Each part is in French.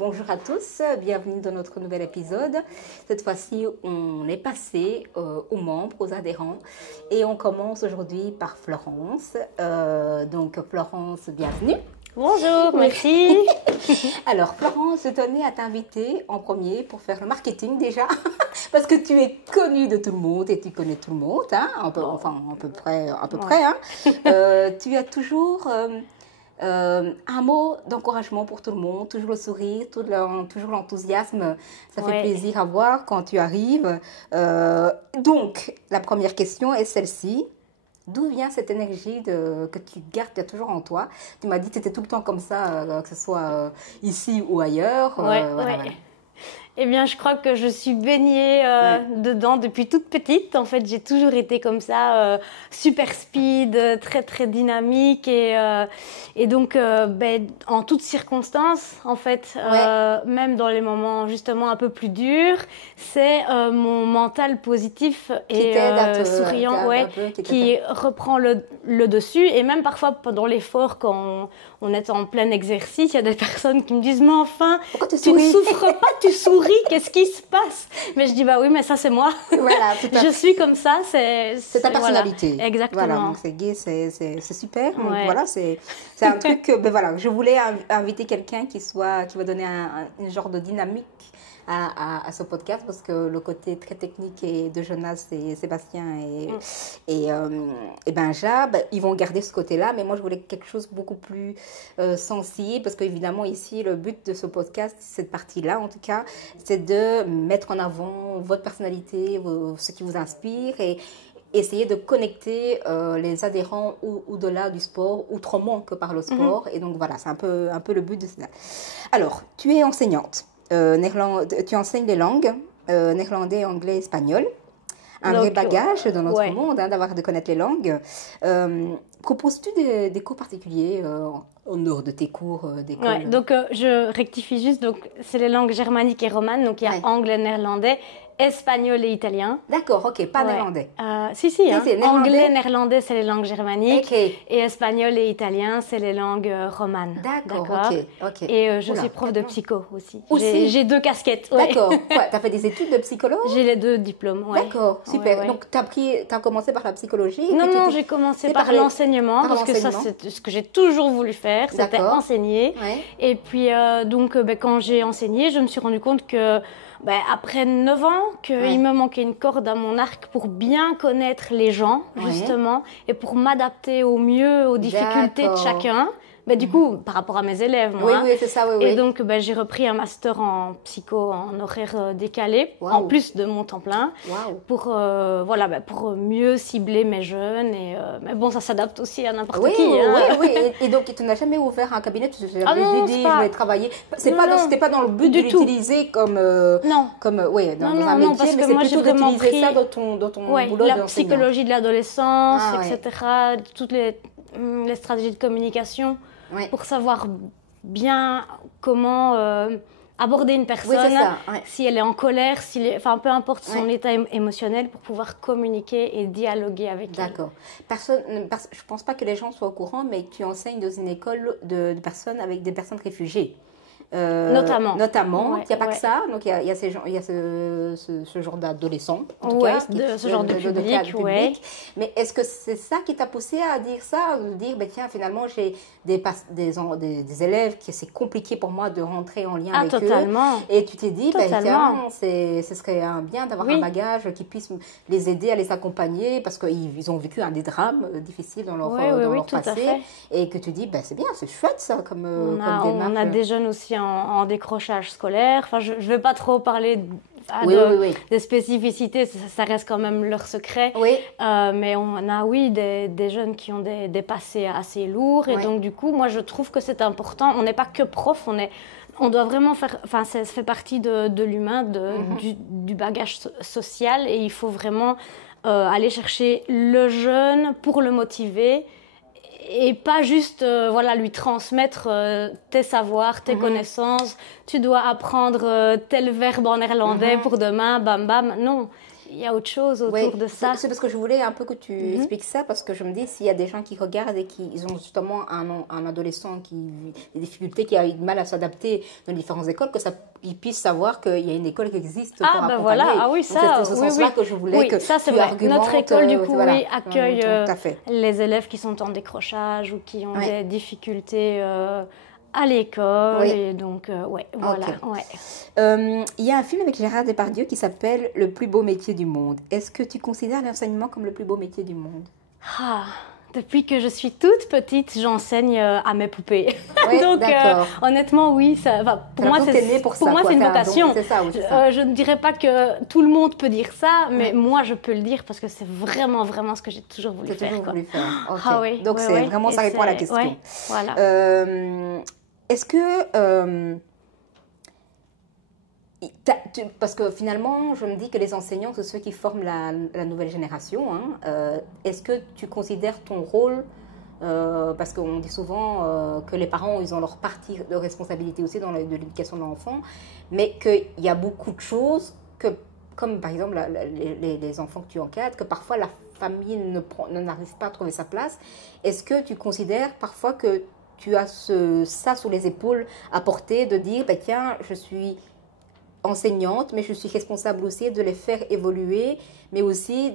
bonjour à tous, bienvenue dans notre nouvel épisode. Cette fois-ci, on est passé aux membres, aux adhérents et on commence aujourd'hui par Florence. Donc Florence, bienvenue. Bonjour, merci. Alors Florence, je tenais à t'inviter en premier pour faire le marketing déjà, parce que tu es connue de tout le monde et tu connais tout le monde, hein, à peu près. Hein. Tu as toujours un mot d'encouragement pour tout le monde, toujours le sourire, toujours l'enthousiasme. Ça fait plaisir à voir quand tu arrives. Donc, la première question est celle-ci. D'où vient cette énergie que tu gardes toujours en toi? Tu m'as dit que tu étais tout le temps comme ça, que ce soit ici ou ailleurs. Voilà. Eh bien, je crois que je suis baignée dedans depuis toute petite. En fait, j'ai toujours été comme ça, super speed, très très dynamique et donc en toutes circonstances, en fait, même dans les moments justement un peu plus durs, c'est mon mental positif et souriant, qui reprend le dessus. Et même parfois pendant l'effort, quand on est en plein exercice, il y a des personnes qui me disent « Mais enfin, tu ne souffres pas, tu souris, qu'est-ce qui se passe ?» Mais je dis « Bah oui, mais ça c'est moi. Voilà, je suis comme ça, c'est ta personnalité. Voilà. Exactement. Voilà, donc c'est gay, c'est super. Donc voilà, c'est un truc voilà, je voulais inviter quelqu'un qui va donner un genre de dynamique à ce podcast, parce que le côté très technique de Jonas et Sébastien et Benja, ils vont garder ce côté-là, mais moi je voulais quelque chose beaucoup plus sensible, parce qu'évidemment ici le but de ce podcast, cette partie-là en tout cas, c'est de mettre en avant votre personnalité, ce qui vous inspire, et essayer de connecter les adhérents au-delà du sport, autrement que par le sport. Et donc voilà, c'est un peu le but de ça. Alors, tu es enseignante. Tu enseignes les langues, néerlandais, anglais, espagnol. Un vrai bagage dans notre monde, de connaître les langues. Proposes-tu des cours particuliers en dehors de tes cours d'école? Donc je rectifie juste, donc c'est les langues germaniques et romanes, donc il y a anglais, néerlandais, espagnol et italien. D'accord, ok, pas néerlandais. Si, anglais, néerlandais, c'est les langues germaniques. Et espagnol et italien, c'est les langues romanes. D'accord, ok. Et je suis prof de psycho aussi. J'ai 2 casquettes. D'accord. Tu as fait des études de psychologue? J'ai les 2 diplômes, D'accord, super. Donc, tu as commencé par la psychologie? Non, j'ai commencé par l'enseignement, parce que ça, c'est ce que j'ai toujours voulu faire, c'était enseigner. Et puis, quand j'ai enseigné, je me suis rendu compte que après 9 ans, qu'il me manquait une corde à mon arc pour bien connaître les gens, justement, et pour m'adapter au mieux aux difficultés de chacun. Du coup, par rapport à mes élèves, moi. Oui, c'est ça, Et donc, j'ai repris un master en psycho en horaire décalé, en plus de mon temps plein, pour mieux cibler mes jeunes. Mais bon, ça s'adapte aussi à n'importe qui. Oui. Et donc, tu n'as jamais ouvert un cabinet? Tu t'es jamais dit, je vais travailler. C'était pas dans le but de l'utiliser comme dans un métier, parce mais que moi, c'est plutôt d'utiliser ça dans ton boulot la d'enseignant. psychologie de l'adolescence, etc., toutes les stratégies de communication, pour savoir bien comment aborder une personne, si elle est en colère, peu importe son état émotionnel, pour pouvoir communiquer et dialoguer avec elle. D'accord. Je ne pense pas que les gens soient au courant, mais tu enseignes dans une école de personnes avec des personnes réfugiées. Notamment. Il n'y a pas que ça. Donc, il y a ce genre d'adolescents, en tout cas. Ce genre de public. Mais est-ce que c'est ça qui t'a poussé à dire ça? De dire, tiens, finalement, j'ai des élèves qui c'est compliqué pour moi de rentrer en lien avec eux. Et tu t'es dit, tiens, ce serait bien d'avoir un bagage qui puisse les aider à les accompagner, parce qu'ils ont vécu des drames difficiles dans leur passé. Et que tu dis, c'est bien, c'est chouette ça comme démarche. On a des jeunes aussi en décrochage scolaire. Enfin, je ne vais pas trop parler des spécificités, ça reste quand même leur secret. Mais on a, des jeunes qui ont des passés assez lourds. Et donc, du coup, moi, je trouve que c'est important. On n'est pas que prof, on doit vraiment faire... Enfin, ça fait partie de l'humain, du bagage social. Et il faut vraiment aller chercher le jeune pour le motiver. Et pas juste lui transmettre tes savoirs, tes connaissances. Tu dois apprendre tel verbe en néerlandais pour demain, bam bam. Non, il y a autre chose autour de ça. C'est parce que je voulais un peu que tu expliques ça, parce que je me dis, s'il y a des gens qui regardent et qui ils ont justement un adolescent qui vit des difficultés, qui a eu du mal à s'adapter dans les différentes écoles, qu'ils puissent savoir qu'il y a une école qui existe pour accompagner. Voilà, oui, ça, c'est ce sens-là que je voulais que ça, c'est tu vrai. argumentes. Notre école, du coup, accueille tout à fait. les élèves qui sont en décrochage ou qui ont des difficultés à l'école. Et donc, voilà. Il y a un film avec Gérard Depardieu qui s'appelle Le plus beau métier du monde. Est-ce que tu considères l'enseignement comme le plus beau métier du monde? Depuis que je suis toute petite, j'enseigne à mes poupées. Oui, donc, honnêtement, oui. Pour moi, c'est une vocation. C'est ça, ça. Je ne dirais pas que tout le monde peut dire ça, mais moi, je peux le dire parce que c'est vraiment, vraiment ce que j'ai toujours voulu faire. Okay. Donc, c'est vraiment, ça répond à la question. Voilà. Est-ce que... parce que finalement, je me dis que les enseignants, c'est ceux qui forment la nouvelle génération. Est-ce que tu considères ton rôle, parce qu'on dit souvent que les parents, ils ont leur partie de responsabilité aussi dans de l'éducation de l'enfant, mais qu'il y a beaucoup de choses, comme par exemple les enfants que tu encadres, que parfois la famille n'arrive pas à trouver sa place. Est-ce que tu considères parfois que tu as ça sur les épaules à porter, de dire, tiens, je suis enseignante, mais je suis responsable aussi de les faire évoluer, mais aussi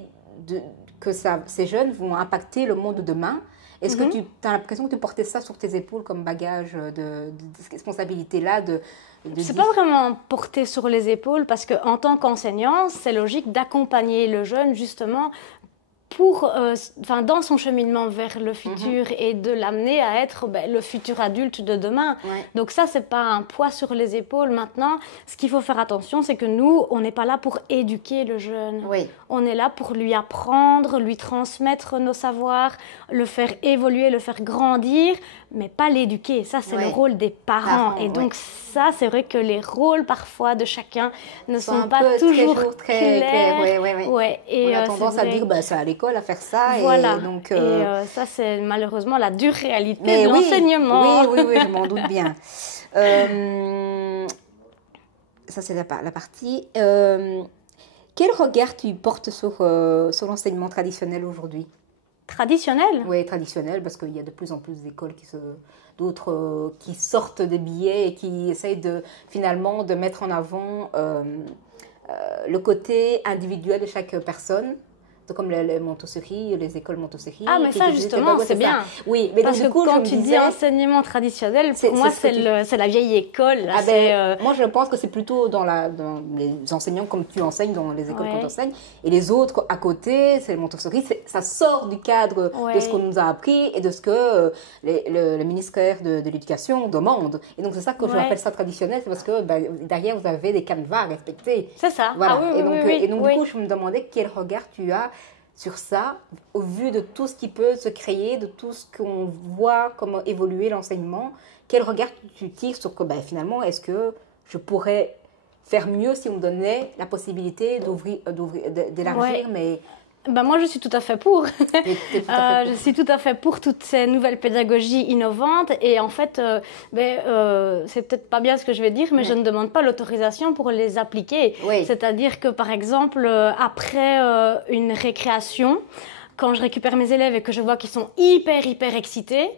que ces jeunes vont impacter le monde de demain. Est-ce que tu as l'impression que tu portais ça sur tes épaules comme bagage de responsabilité-là c'est pas vraiment porté sur les épaules, parce qu'en tant qu'enseignant, c'est logique d'accompagner le jeune justement dans son cheminement vers le futur et de l'amener à être le futur adulte de demain. Donc ça, c'est pas un poids sur les épaules. Maintenant, ce qu'il faut faire attention, c'est que nous, on n'est pas là pour éduquer le jeune. On est là pour lui apprendre, lui transmettre nos savoirs, le faire évoluer, le faire grandir, mais pas l'éduquer. Ça, c'est le rôle des parents. Et donc ça, c'est vrai que les rôles parfois de chacun ne sont pas toujours très clairs. Et on a tendance à dire, c'est à l'école à faire ça. Voilà. Et donc, ça, c'est malheureusement la dure réalité de l'enseignement. Oui, je m'en doute bien. Ça, c'est la partie. Quel regard tu portes sur l'enseignement traditionnel aujourd'hui? Traditionnel? Oui, traditionnel, parce qu'il y a de plus en plus d'écoles d'autres qui sortent des billets et qui essayent finalement de mettre en avant le côté individuel de chaque personne. Comme les Montessori, les écoles Montessori. Mais ça, justement, c'est bien. Oui, mais parce donc, du coup, que quand tu dis enseignement traditionnel, pour moi, c'est la vieille école. Moi, je pense que c'est plutôt dans les enseignants comme tu enseignes, dans les écoles qu'on t'enseigne. Et les autres, à côté, c'est les Montessori. Ça sort du cadre de ce qu'on nous a appris et de ce que le ministère de l'Éducation demande. Et donc, c'est ça que je appelle ça traditionnel. C'est parce que derrière, vous avez des canevas à respecter. C'est ça. Voilà. Et donc, du coup, je me demandais quel regard tu as sur ça, au vu de tout ce qui peut se créer, de tout ce qu'on voit, comment évoluer l'enseignement. Quel regard tu tires sur que finalement, est-ce que je pourrais faire mieux si on me donnait la possibilité d'élargir mes... Moi, je suis tout à fait pour. Je suis tout à fait pour toutes ces nouvelles pédagogies innovantes. Et en fait, c'est peut-être pas bien ce que je vais dire, mais je ne demande pas l'autorisation pour les appliquer. C'est-à-dire que, par exemple, après une récréation, quand je récupère mes élèves et que je vois qu'ils sont hyper excités,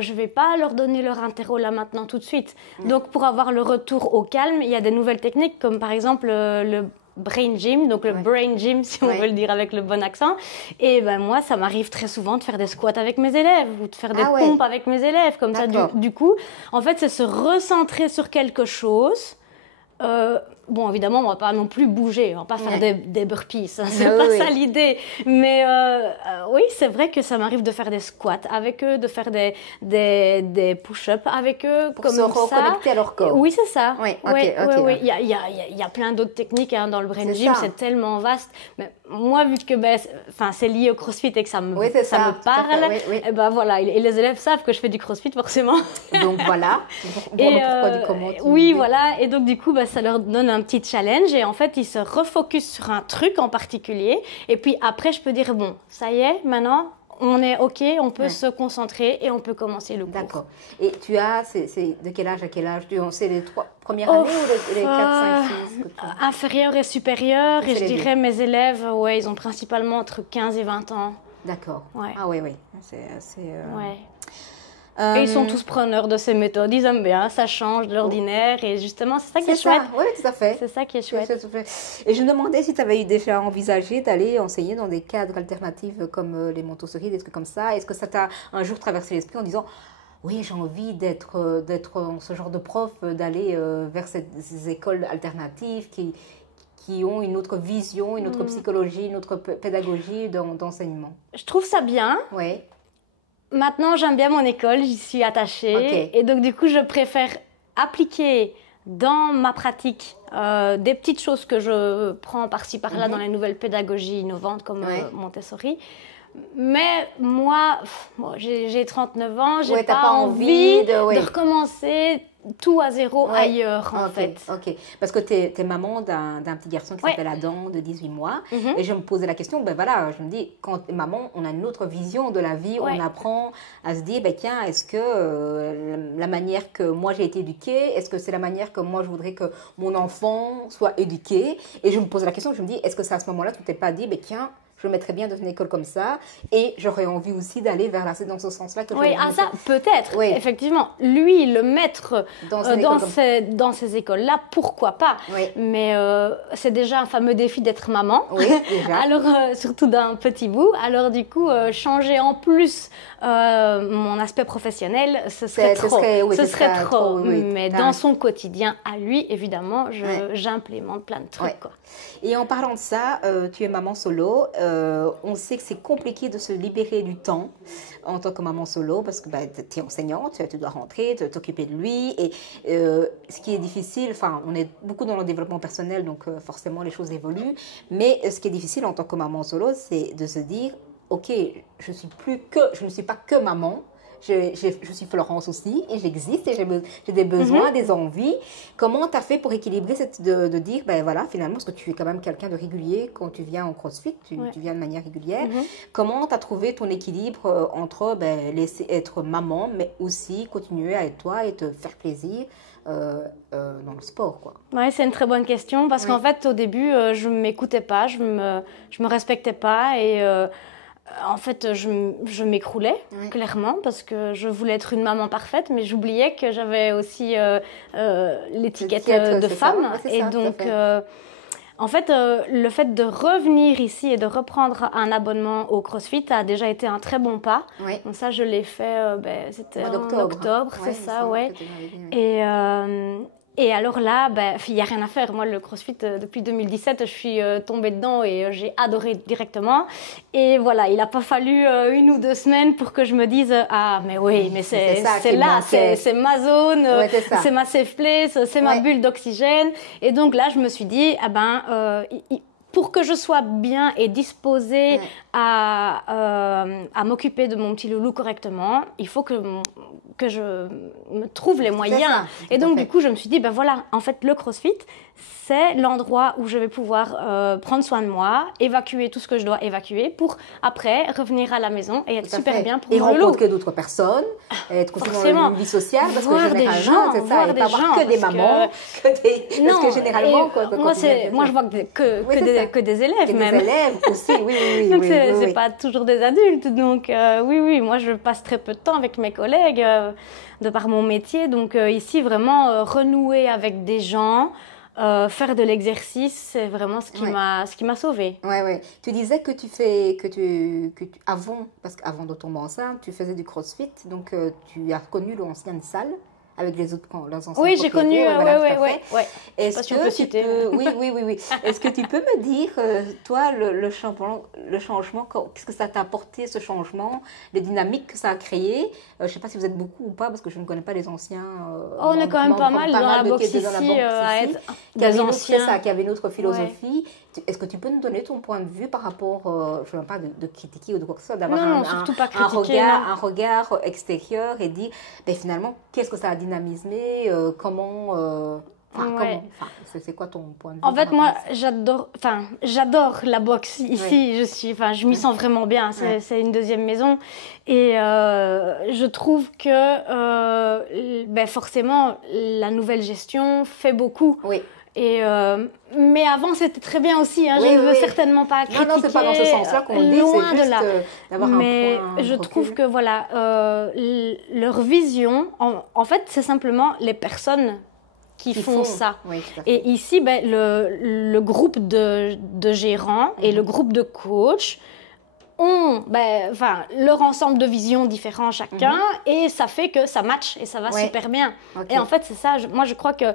je ne vais pas leur donner leur interro là maintenant tout de suite. Donc, pour avoir le retour au calme, il y a des nouvelles techniques comme par exemple le brain gym, donc le brain gym si on veut le dire avec le bon accent. Et moi, ça m'arrive très souvent de faire des squats avec mes élèves ou de faire des pompes avec mes élèves. Comme ça, du coup, en fait, c'est se recentrer sur quelque chose. Bon, évidemment, on ne va pas non plus bouger, on ne va pas faire des burpees, hein, c'est pas ça l'idée. Mais oui, c'est vrai que ça m'arrive de faire des squats avec eux, de faire des push-ups avec eux. Pour se reconnecter à leur corps. Oui, c'est ça. Il y a plein d'autres techniques dans le brain gym, c'est tellement vaste. Mais moi, vu que c'est lié au crossfit et que ça me parle, voilà, et les élèves savent que je fais du crossfit forcément. Donc voilà, pourquoi du comment. Oui, voilà, et donc du coup, ça leur donne un petit challenge et en fait, ils se refocusent sur un truc en particulier. Et puis après, je peux dire, bon, ça y est, maintenant, on est OK, on peut se concentrer et on peut commencer le cours. D'accord. Et c'est de quel âge à quel âge? C'est les 3 premières années ou les 4, 5, 6 Inférieur et supérieur. Et je dirais mes élèves, ils ont principalement entre 15 et 20 ans. D'accord. Ouais. Ah oui. C'est assez... Et ils sont tous preneurs de ces méthodes. Ils aiment bien, ça change de l'ordinaire. Et justement, c'est ça qui est chouette. Oui, tout à fait. C'est ça qui est chouette. Et je me demandais si tu avais déjà envisagé d'aller enseigner dans des cadres alternatifs comme les Montessori, des trucs comme ça. Est-ce que ça t'a un jour traversé l'esprit en disant oui, j'ai envie d'être ce genre de prof, d'aller vers ces écoles alternatives qui ont une autre vision, une autre psychologie, une autre pédagogie d'enseignement? Je trouve ça bien. Oui. Maintenant, j'aime bien mon école, j'y suis attachée. Okay. Et donc, du coup, je préfère appliquer dans ma pratique des petites choses que je prends par-ci, par-là dans les nouvelles pédagogies innovantes comme Montessori. Mais moi, j'ai 39 ans, j'ai pas envie de recommencer tout à zéro ailleurs, en fait. Ok, parce que tu es maman d'un petit garçon qui s'appelle Adam, de 18 mois. Et je me posais la question, je me dis, quand t'es maman, on a une autre vision de la vie, on apprend à se dire, tiens, est-ce que la manière que moi j'ai été éduquée, est-ce que c'est la manière que moi je voudrais que mon enfant soit éduqué? Et je me posais la question, je me dis, est-ce que c'est à ce moment-là que tu t'es pas dit, tiens, je me mettrais bien dans une école comme ça et j'aurais envie aussi d'aller dans ce sens-là. Ça peut-être, effectivement. Lui, le mettre dans ces écoles-là, pourquoi pas? Mais c'est déjà un fameux défi d'être maman. Oui, déjà. Alors, surtout d'un petit bout. Alors, du coup, changer en plus mon aspect professionnel, ce serait trop. Mais dans son quotidien, à lui, évidemment, j'implémente plein de trucs. Quoi. Et en parlant de ça, tu es maman solo. On sait que c'est compliqué de se libérer du temps en tant que maman solo parce que tu es enseignante, tu dois rentrer, t'occuper de lui. Et ce qui est difficile, on est beaucoup dans le développement personnel, donc forcément les choses évoluent. Mais ce qui est difficile en tant que maman solo, c'est de se dire, ok, je ne suis pas que maman. Je suis Florence aussi et j'existe et j'ai des besoins, des envies. Comment tu as fait pour équilibrer de dire, finalement, parce que tu es quand même quelqu'un de régulier quand tu viens en CrossFit, tu viens de manière régulière. Comment tu as trouvé ton équilibre entre laisser être maman, mais aussi continuer à être toi et te faire plaisir dans le sport, quoi? Ouais, c'est une très bonne question parce qu'en fait, au début, je ne m'écoutais pas, je me respectais pas et... en fait, je m'écroulais, clairement, parce que je voulais être une maman parfaite, mais j'oubliais que j'avais aussi l'étiquette de femme. Et donc, en fait, le fait de revenir ici et de reprendre un abonnement au CrossFit a déjà été un très bon pas. Donc ça, je l'ai fait, c'était en octobre, c'est ça, Et alors là, il n'y a rien à faire. Moi, le CrossFit, depuis 2017, je suis tombée dedans et j'ai adoré directement. Et voilà, il n'a pas fallu 1 ou 2 semaines pour que je me dise « Ah, mais oui, mais c'est là, c'est ma zone, c'est ma safe place, c'est ma bulle d'oxygène. » Et donc là, je me suis dit « Pour que je sois bien et disposée à m'occuper de mon petit loulou correctement, il faut que je me trouve les moyens. » Et donc, du coup, je me suis dit, en fait, le CrossFit, c'est l'endroit où je vais pouvoir prendre soin de moi, évacuer tout ce que je dois évacuer pour, après, revenir à la maison et être super bien pour mon loulou. Et rencontrer d'autres personnes, être aussi dans une vie sociale, parce que généralement, c'est ça, et pas avoir que des mamans, parce que généralement... Moi, je vois que des élèves, même. Des élèves aussi, oui. Donc, c'est pas toujours des adultes. Donc, oui, moi, je passe très peu de temps avec mes collègues de par mon métier. Donc, ici, vraiment, renouer avec des gens, faire de l'exercice, c'est vraiment ce qui m'a sauvée. Ouais. Tu disais que avant de tomber enceinte, tu faisais du CrossFit. Donc, tu as connu l'ancienne salle avec les anciens. Oui, j'ai connu, Est-ce que tu peux, oui. Est-ce que tu peux me dire, toi, le changement, qu'est-ce que ça t'a apporté, ce changement, les dynamiques que ça a créé? Je ne sais pas si vous êtes beaucoup ou pas, parce que je ne connais pas les anciens. On est quand même pas mal dans la boxe ici, à être des anciens. Qui avaient une autre philosophie. Est-ce que tu peux nous donner ton point de vue par rapport, je ne veux pas de critiquer ou de quoi que ce soit, d'avoir un regard extérieur et dire, finalement, qu'est-ce que ça a dynamisé, comment... C'est quoi ton point de vue? En fait, moi, j'adore la boxe ici. Je m'y sens vraiment bien. C'est une deuxième maison. Et je trouve que forcément, la nouvelle gestion fait beaucoup. Oui. Et mais avant, c'était très bien aussi. Je ne veux certainement pas critiquer. Non, c'est pas dans ce sens-là qu'on dit. Loin c'est juste de là. D'avoir mais un point je trouve que leur vision, en fait, c'est simplement les personnes qui font ça. Oui, et ici, le groupe de gérants et le groupe de coachs ont leur ensemble de visions différents chacun, et ça fait que ça match et ça va super bien. Okay. Et en fait, c'est ça. Moi, je crois que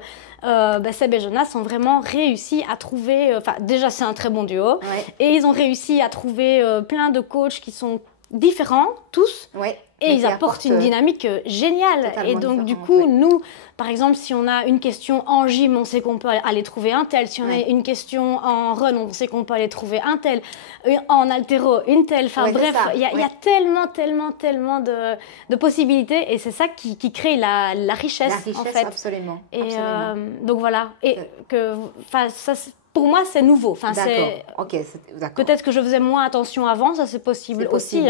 Seb et Jonas ont vraiment réussi à trouver... déjà, c'est un très bon duo. Et ils ont réussi à trouver plein de coachs qui sont différents, tous. Et ils apportent une dynamique géniale. Et donc, du coup, nous, par exemple, si on a une question en gym, on sait qu'on peut aller trouver un tel. Si on a une question en run, on sait qu'on peut aller trouver un tel. En haltéro, une telle. Enfin, bref, il y a tellement de possibilités. Et c'est ça qui crée la richesse, en fait. Absolument. Et donc, voilà. Et ça... Pour moi, c'est nouveau. D'accord. Peut-être que je faisais moins attention avant, ça c'est possible aussi.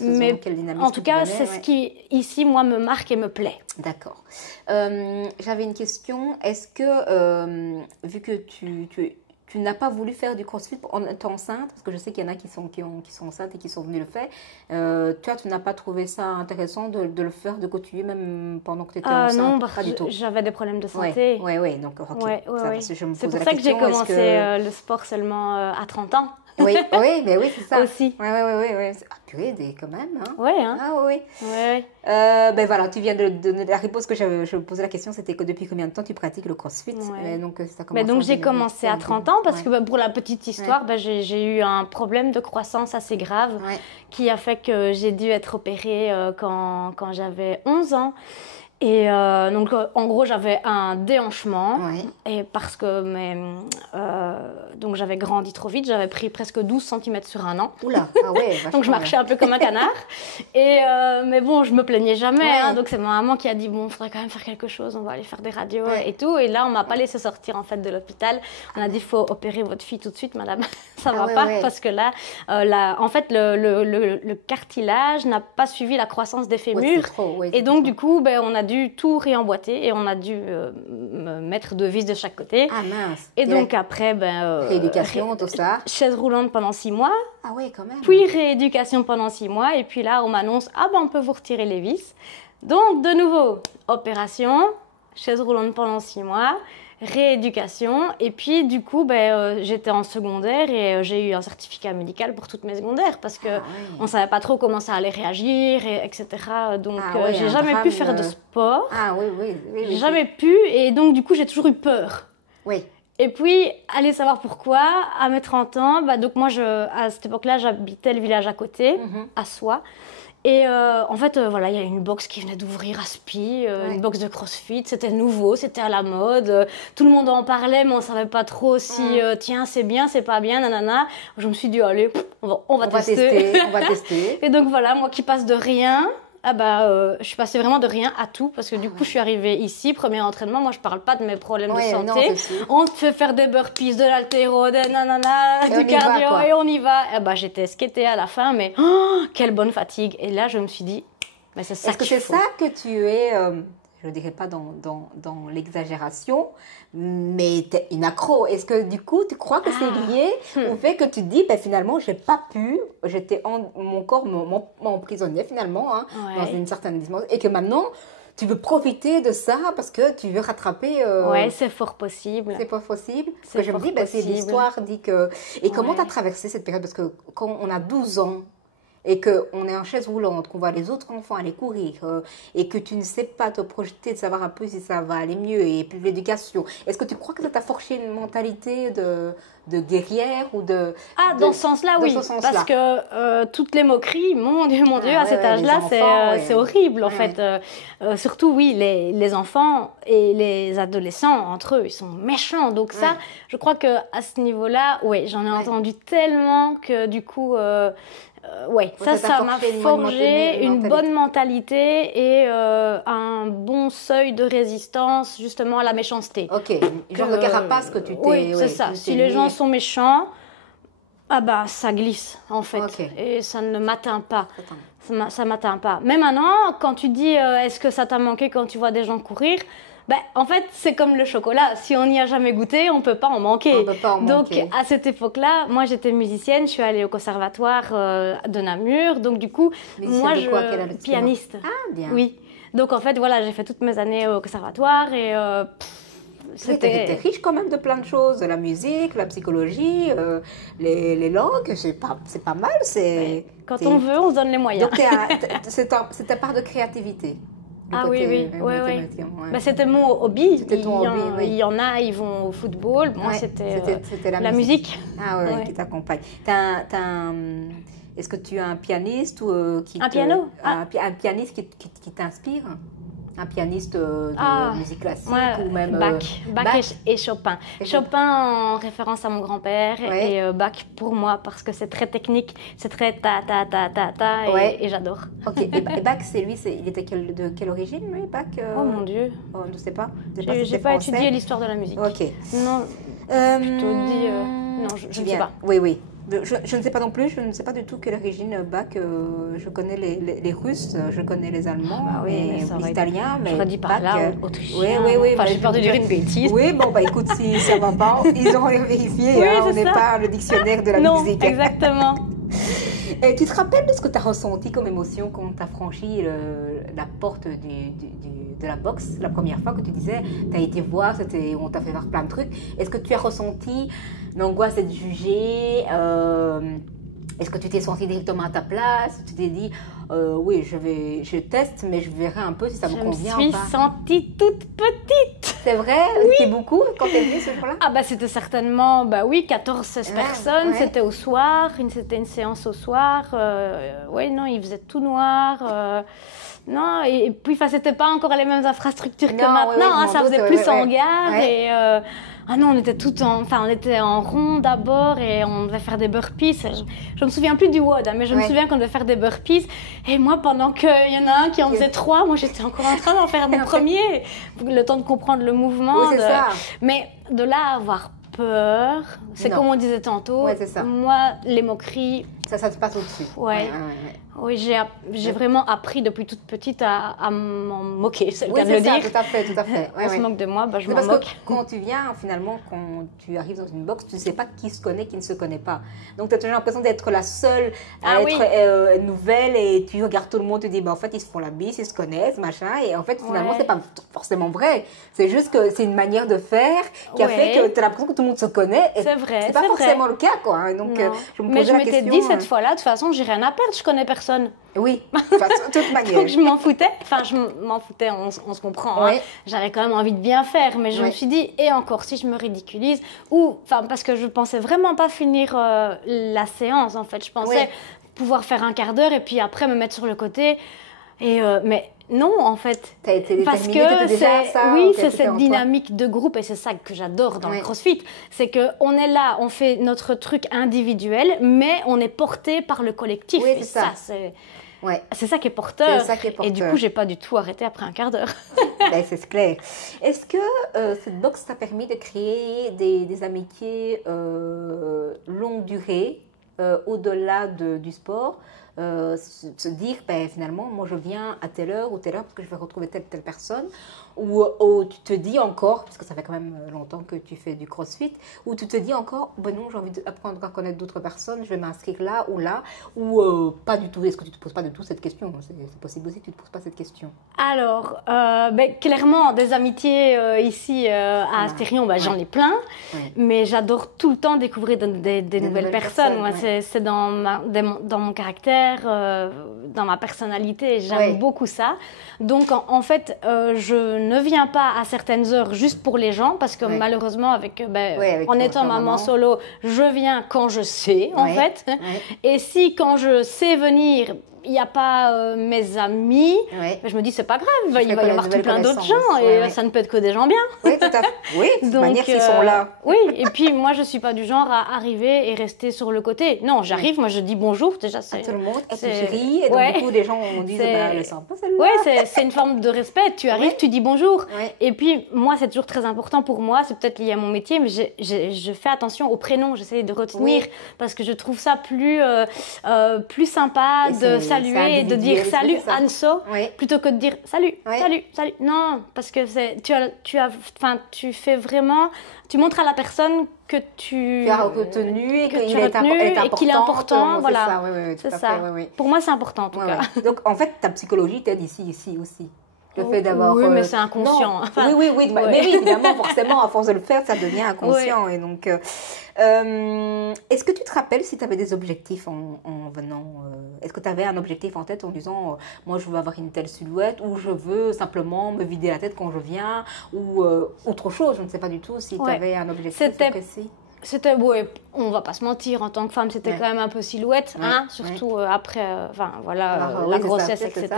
Mais en tout cas, c'est ce qui, ici, moi, me marque et me plaît. D'accord. J'avais une question. Est-ce que, vu que tu n'as pas voulu faire du crossfit en étant enceinte, parce que je sais qu'il y en a qui sont enceintes et qui sont venus le faire, toi, tu n'as pas trouvé ça intéressant de le faire, de continuer même pendant que tu étais enceinte? Non, pas du tout. J'avais des problèmes de santé. Oui, donc c'est pour ça que j'ai commencé le sport seulement à 30 ans. Oui, c'est ça. Aussi. Oui. Purée, quand même. Hein. Oui, hein. Ah oui. Voilà, tu viens de donner la réponse que je me posais la question, c'était que depuis combien de temps tu pratiques le crossfit? Donc j'ai commencé à 30 ans parce que pour la petite histoire, j'ai eu un problème de croissance assez grave qui a fait que j'ai dû être opérée quand j'avais 11 ans. Et donc, en gros, j'avais un déhanchement. Et parce que donc j'avais grandi trop vite, j'avais pris presque 12 cm sur un an. Oula, donc je marchais un peu comme un canard. Et mais bon, je me plaignais jamais. Donc c'est ma maman qui a dit bon, il faudrait quand même faire quelque chose, on va aller faire des radios et tout. Et là, on m'a pas laissé sortir en fait de l'hôpital. On a dit il faut opérer votre fille tout de suite, madame. Ça va pas parce que là, en fait, le cartilage n'a pas suivi la croissance des fémurs. Et donc du coup, on a dû tout réemboîter et on a dû me mettre 2 vis de chaque côté. Ah mince. Et donc après, rééducation, tout ça. Chaise roulante pendant 6 mois. Ah oui, quand même. Puis rééducation pendant 6 mois. Et puis là, on m'annonce, on peut vous retirer les vis. Donc de nouveau, opération, chaise roulante pendant 6 mois. Rééducation, et puis du coup j'étais en secondaire et j'ai eu un certificat médical pour toutes mes secondaires parce que on savait pas trop comment ça allait réagir, etc. Donc j'ai jamais pu faire de sport. J'ai jamais pu, et donc du coup j'ai toujours eu peur. Et puis, allez savoir pourquoi, à mes 30 ans, donc moi à cette époque-là j'habitais le village à côté, à Soie. Et en fait, il y a une box qui venait d'ouvrir à Spi, une box de CrossFit. C'était nouveau, c'était à la mode. Tout le monde en parlait, mais on ne savait pas trop si, tiens, c'est bien, c'est pas bien, nanana. Je me suis dit, allez, on va tester. On va tester. Et donc voilà, moi qui passe de rien, je suis passée vraiment de rien à tout. Parce que du coup, je suis arrivée ici, premier entraînement. Moi, je ne parle pas de mes problèmes de santé. On te fait faire des burpees, de l'haltéro, des nanana, du cardio, et on y va. J'étais skatée à la fin, mais quelle bonne fatigue. Et là, je me suis dit, c'est ça qu'il faut. Est-ce que c'est ça que tu es, je ne dirais pas dans l'exagération, mais tu es une accro? Est-ce que du coup, tu crois que c'est lié au fait que tu te dis, finalement, je n'ai pas pu, mon corps m'emprisonnait finalement dans une certaine distance, et que maintenant, tu veux profiter de ça parce que tu veux rattraper... c'est fort possible. C'est pas possible. Parce que je me dis, c'est l'histoire dit que... Et comment tu as traversé cette période? Parce que quand on a 12 ans, et qu'on est en chaise roulante, qu'on voit les autres enfants aller courir, et que tu ne sais pas te projeter, de savoir un peu si ça va aller mieux, et puis l'éducation, est-ce que tu crois que ça t'a forgé une mentalité de guerrière ou de... dans ce sens-là, oui. Parce que toutes les moqueries, mon Dieu, à cet âge-là, c'est horrible, en fait. Surtout, les enfants et les adolescents, entre eux, ils sont méchants. Donc ça, je crois qu'à ce niveau-là, j'en ai entendu tellement que du coup, Ouais, ça m'a forgé une bonne mentalité et un bon seuil de résistance justement à la méchanceté. Ok, genre de carapace que tu t'es... Oui, c'est ça. Si les gens sont méchants, ah bah ça glisse en fait et ça ne m'atteint pas. Ça m'atteint pas. Mais maintenant, quand tu dis est-ce que ça t'a manqué quand tu vois des gens courir, ben, en fait, c'est comme le chocolat. Si on n'y a jamais goûté, on peut pas en manquer. On peut pas en manquer. Donc, à cette époque-là, moi, j'étais musicienne. Je suis allée au conservatoire de Namur. Donc, du coup, moi, pianiste. Ah, bien. Oui. Donc, en fait, voilà, j'ai fait toutes mes années au conservatoire et c'était riche quand même de plein de choses, la musique, la psychologie, les langues, c'est pas mal. Quand on veut, on se donne les moyens. Donc, c'est ta part de créativité. Ah oui. Bah, c'était mon hobby. C'était ton hobby, oui. Il y en a, ils vont au football. Moi, c'était la musique. Ah oui, qui t'accompagne. Est-ce que tu as un pianiste ou un piano un pianiste qui t'inspire? Un pianiste de musique classique ou même Bach et Chopin. Chopin en référence à mon grand-père et Bach pour moi parce que c'est très technique, c'est très ta et j'adore. Ok, et Bach, il était de quelle origine lui, Bach Oh mon Dieu. Oh, je ne sais pas. J'ai pas étudié l'histoire de la musique. Ok. Non, je te dis, non, je ne sais pas. Oui. Je ne sais pas non plus, je ne sais pas du tout quelle origine Bach. Je connais les Russes, je connais les Allemands, les Italiens. J'aurais dit par là, autrichien. Oui. Enfin, j'ai peur de dire une bêtise. Oui, bon, écoute, si ça ne va pas, ils auront vérifié. On n'est pas le dictionnaire de la musique. Non, exactement. Et tu te rappelles de ce que tu as ressenti comme émotion quand tu as franchi la porte de la boxe la première fois que tu disais, tu as été voir, on t'a fait voir plein de trucs. Est-ce que tu as ressenti l'angoisse d'être jugée? Est-ce que tu t'es senti directement à ta place? Tu t'es dit, oui, je teste, mais je verrai un peu si ça me convient ou pas. Je me suis sentie toute petite. C'est vrai? Oui. C'était beaucoup quand tu es venue ce jour-là? Ah bah c'était certainement, 14-16 personnes. Ouais. C'était au soir, c'était une séance au soir. Oui, non, il faisait tout noir. Non, et puis c'était pas encore les mêmes infrastructures que maintenant. Ça faisait plus en gare et... Ah non, on était en rond d'abord et on devait faire des burpees. Je me souviens plus du WOD, mais je me souviens qu'on devait faire des burpees. Et moi, pendant qu'il y en a un qui en faisait 3, moi j'étais encore en train d'en faire mon premier. Le temps de comprendre le mouvement. Oui, c'est ça. Mais de là à avoir peur, c'est comme on disait tantôt. Ouais, c'est ça. Moi, les moqueries... Ça te passe au-dessus. Ouais. Oui, j'ai vraiment appris depuis toute petite à m'en moquer, c'est le cas de le dire. Oui, c'est ça, tout à fait. On se moque de moi, je m'en moque. Parce que quand tu viens, finalement, quand tu arrives dans une boxe, tu ne sais pas qui se connaît, qui ne se connaît pas. Donc, tu as toujours l'impression d'être la seule à être nouvelle et tu regardes tout le monde, tu te dis, en fait, ils se font la bise, ils se connaissent, machin. Et en fait, finalement, c'est pas forcément vrai. C'est juste que c'est une manière de faire qui a fait que tu as l'impression que tout le monde se connaît. C'est vrai. C'est pas forcément le cas, quoi. Donc, mais je m'étais dit cette fois-là, de toute façon, j'ai rien à perdre, je connais personne. Oui, de toute manière. Donc je m'en foutais, on se comprend. Hein. J'avais quand même envie de bien faire, mais je me suis dit, et encore, si je me ridiculise, parce que je pensais vraiment pas finir la séance, en fait. Je pensais pouvoir faire un quart d'heure et puis après me mettre sur le côté. Mais non, en fait. T'as été parce que c'est cette dynamique de groupe et c'est ça que j'adore dans le CrossFit. C'est qu'on est là, on fait notre truc individuel, mais on est porté par le collectif. Oui, c'est ça. C'est ça qui est porteur. Et du coup, j'ai pas du tout arrêté après un quart d'heure. C'est clair. Est-ce que cette boxe t'a permis de créer des amitiés longue durée au-delà du sport? Se dire, finalement, moi je viens à telle heure ou telle heure parce que je vais retrouver telle personne, ou tu te dis encore, parce que ça fait quand même longtemps que tu fais du CrossFit, ou tu te dis encore, non, j'ai envie d'apprendre à connaître d'autres personnes, je vais m'inscrire là, ou pas du tout. Est-ce que tu ne te poses pas du tout cette question? C'est possible aussi que tu ne te poses pas cette question. Alors, clairement, des amitiés ici à Astérion, j'en ai plein, mais j'adore tout le temps découvrir des nouvelles personnes. Moi, c'est dans mon caractère, dans ma personnalité, j'aime beaucoup ça. Donc en fait, je ne viens pas à certaines heures juste pour les gens parce que malheureusement en étant maman solo, je viens quand je sais en fait. Et si quand je sais venir, il n'y a pas mes amis, je me dis c'est pas grave. Il va y avoir tout plein d'autres gens et ça ne peut être que des gens bien. Oui, tout à fait. Oui, de toute manière, s'ils sont là. Oui, et puis moi, je suis pas du genre à arriver et rester sur le côté. Non, j'arrive, moi, je dis bonjour. Déjà, à tout le monde, et puis je ris, et donc beaucoup des gens disent, le sympa, celle-là. Oui, c'est une forme de respect. Tu arrives, tu dis bonjour. Et puis, moi, c'est toujours très important pour moi. C'est peut-être lié à mon métier, mais je fais attention au prénom. J'essaie de retenir parce que je trouve ça plus sympa de saluer et de dire salut Anso plutôt que de dire salut. Non, parce que tu fais vraiment, tu montres à la personne que tu as retenu et qu'il est important. Voilà, c'est ça. Pour moi, c'est important en tout cas. Donc, en fait, ta psychologie t'aide ici aussi. Le fait d'avoir. Oui, mais c'est inconscient. Oui. Mais oui, évidemment, forcément, à force de le faire, ça devient inconscient. Et donc, est-ce que tu te rappelles si tu avais des objectifs en venant Est-ce que tu avais un objectif en tête en disant moi, je veux avoir une telle silhouette, ou je veux simplement me vider la tête quand je viens, ou autre chose? Je ne sais pas du tout si tu avais un objectif précis. C'était, on va pas se mentir, en tant que femme, c'était quand même un peu silhouette, surtout après la grossesse, etc.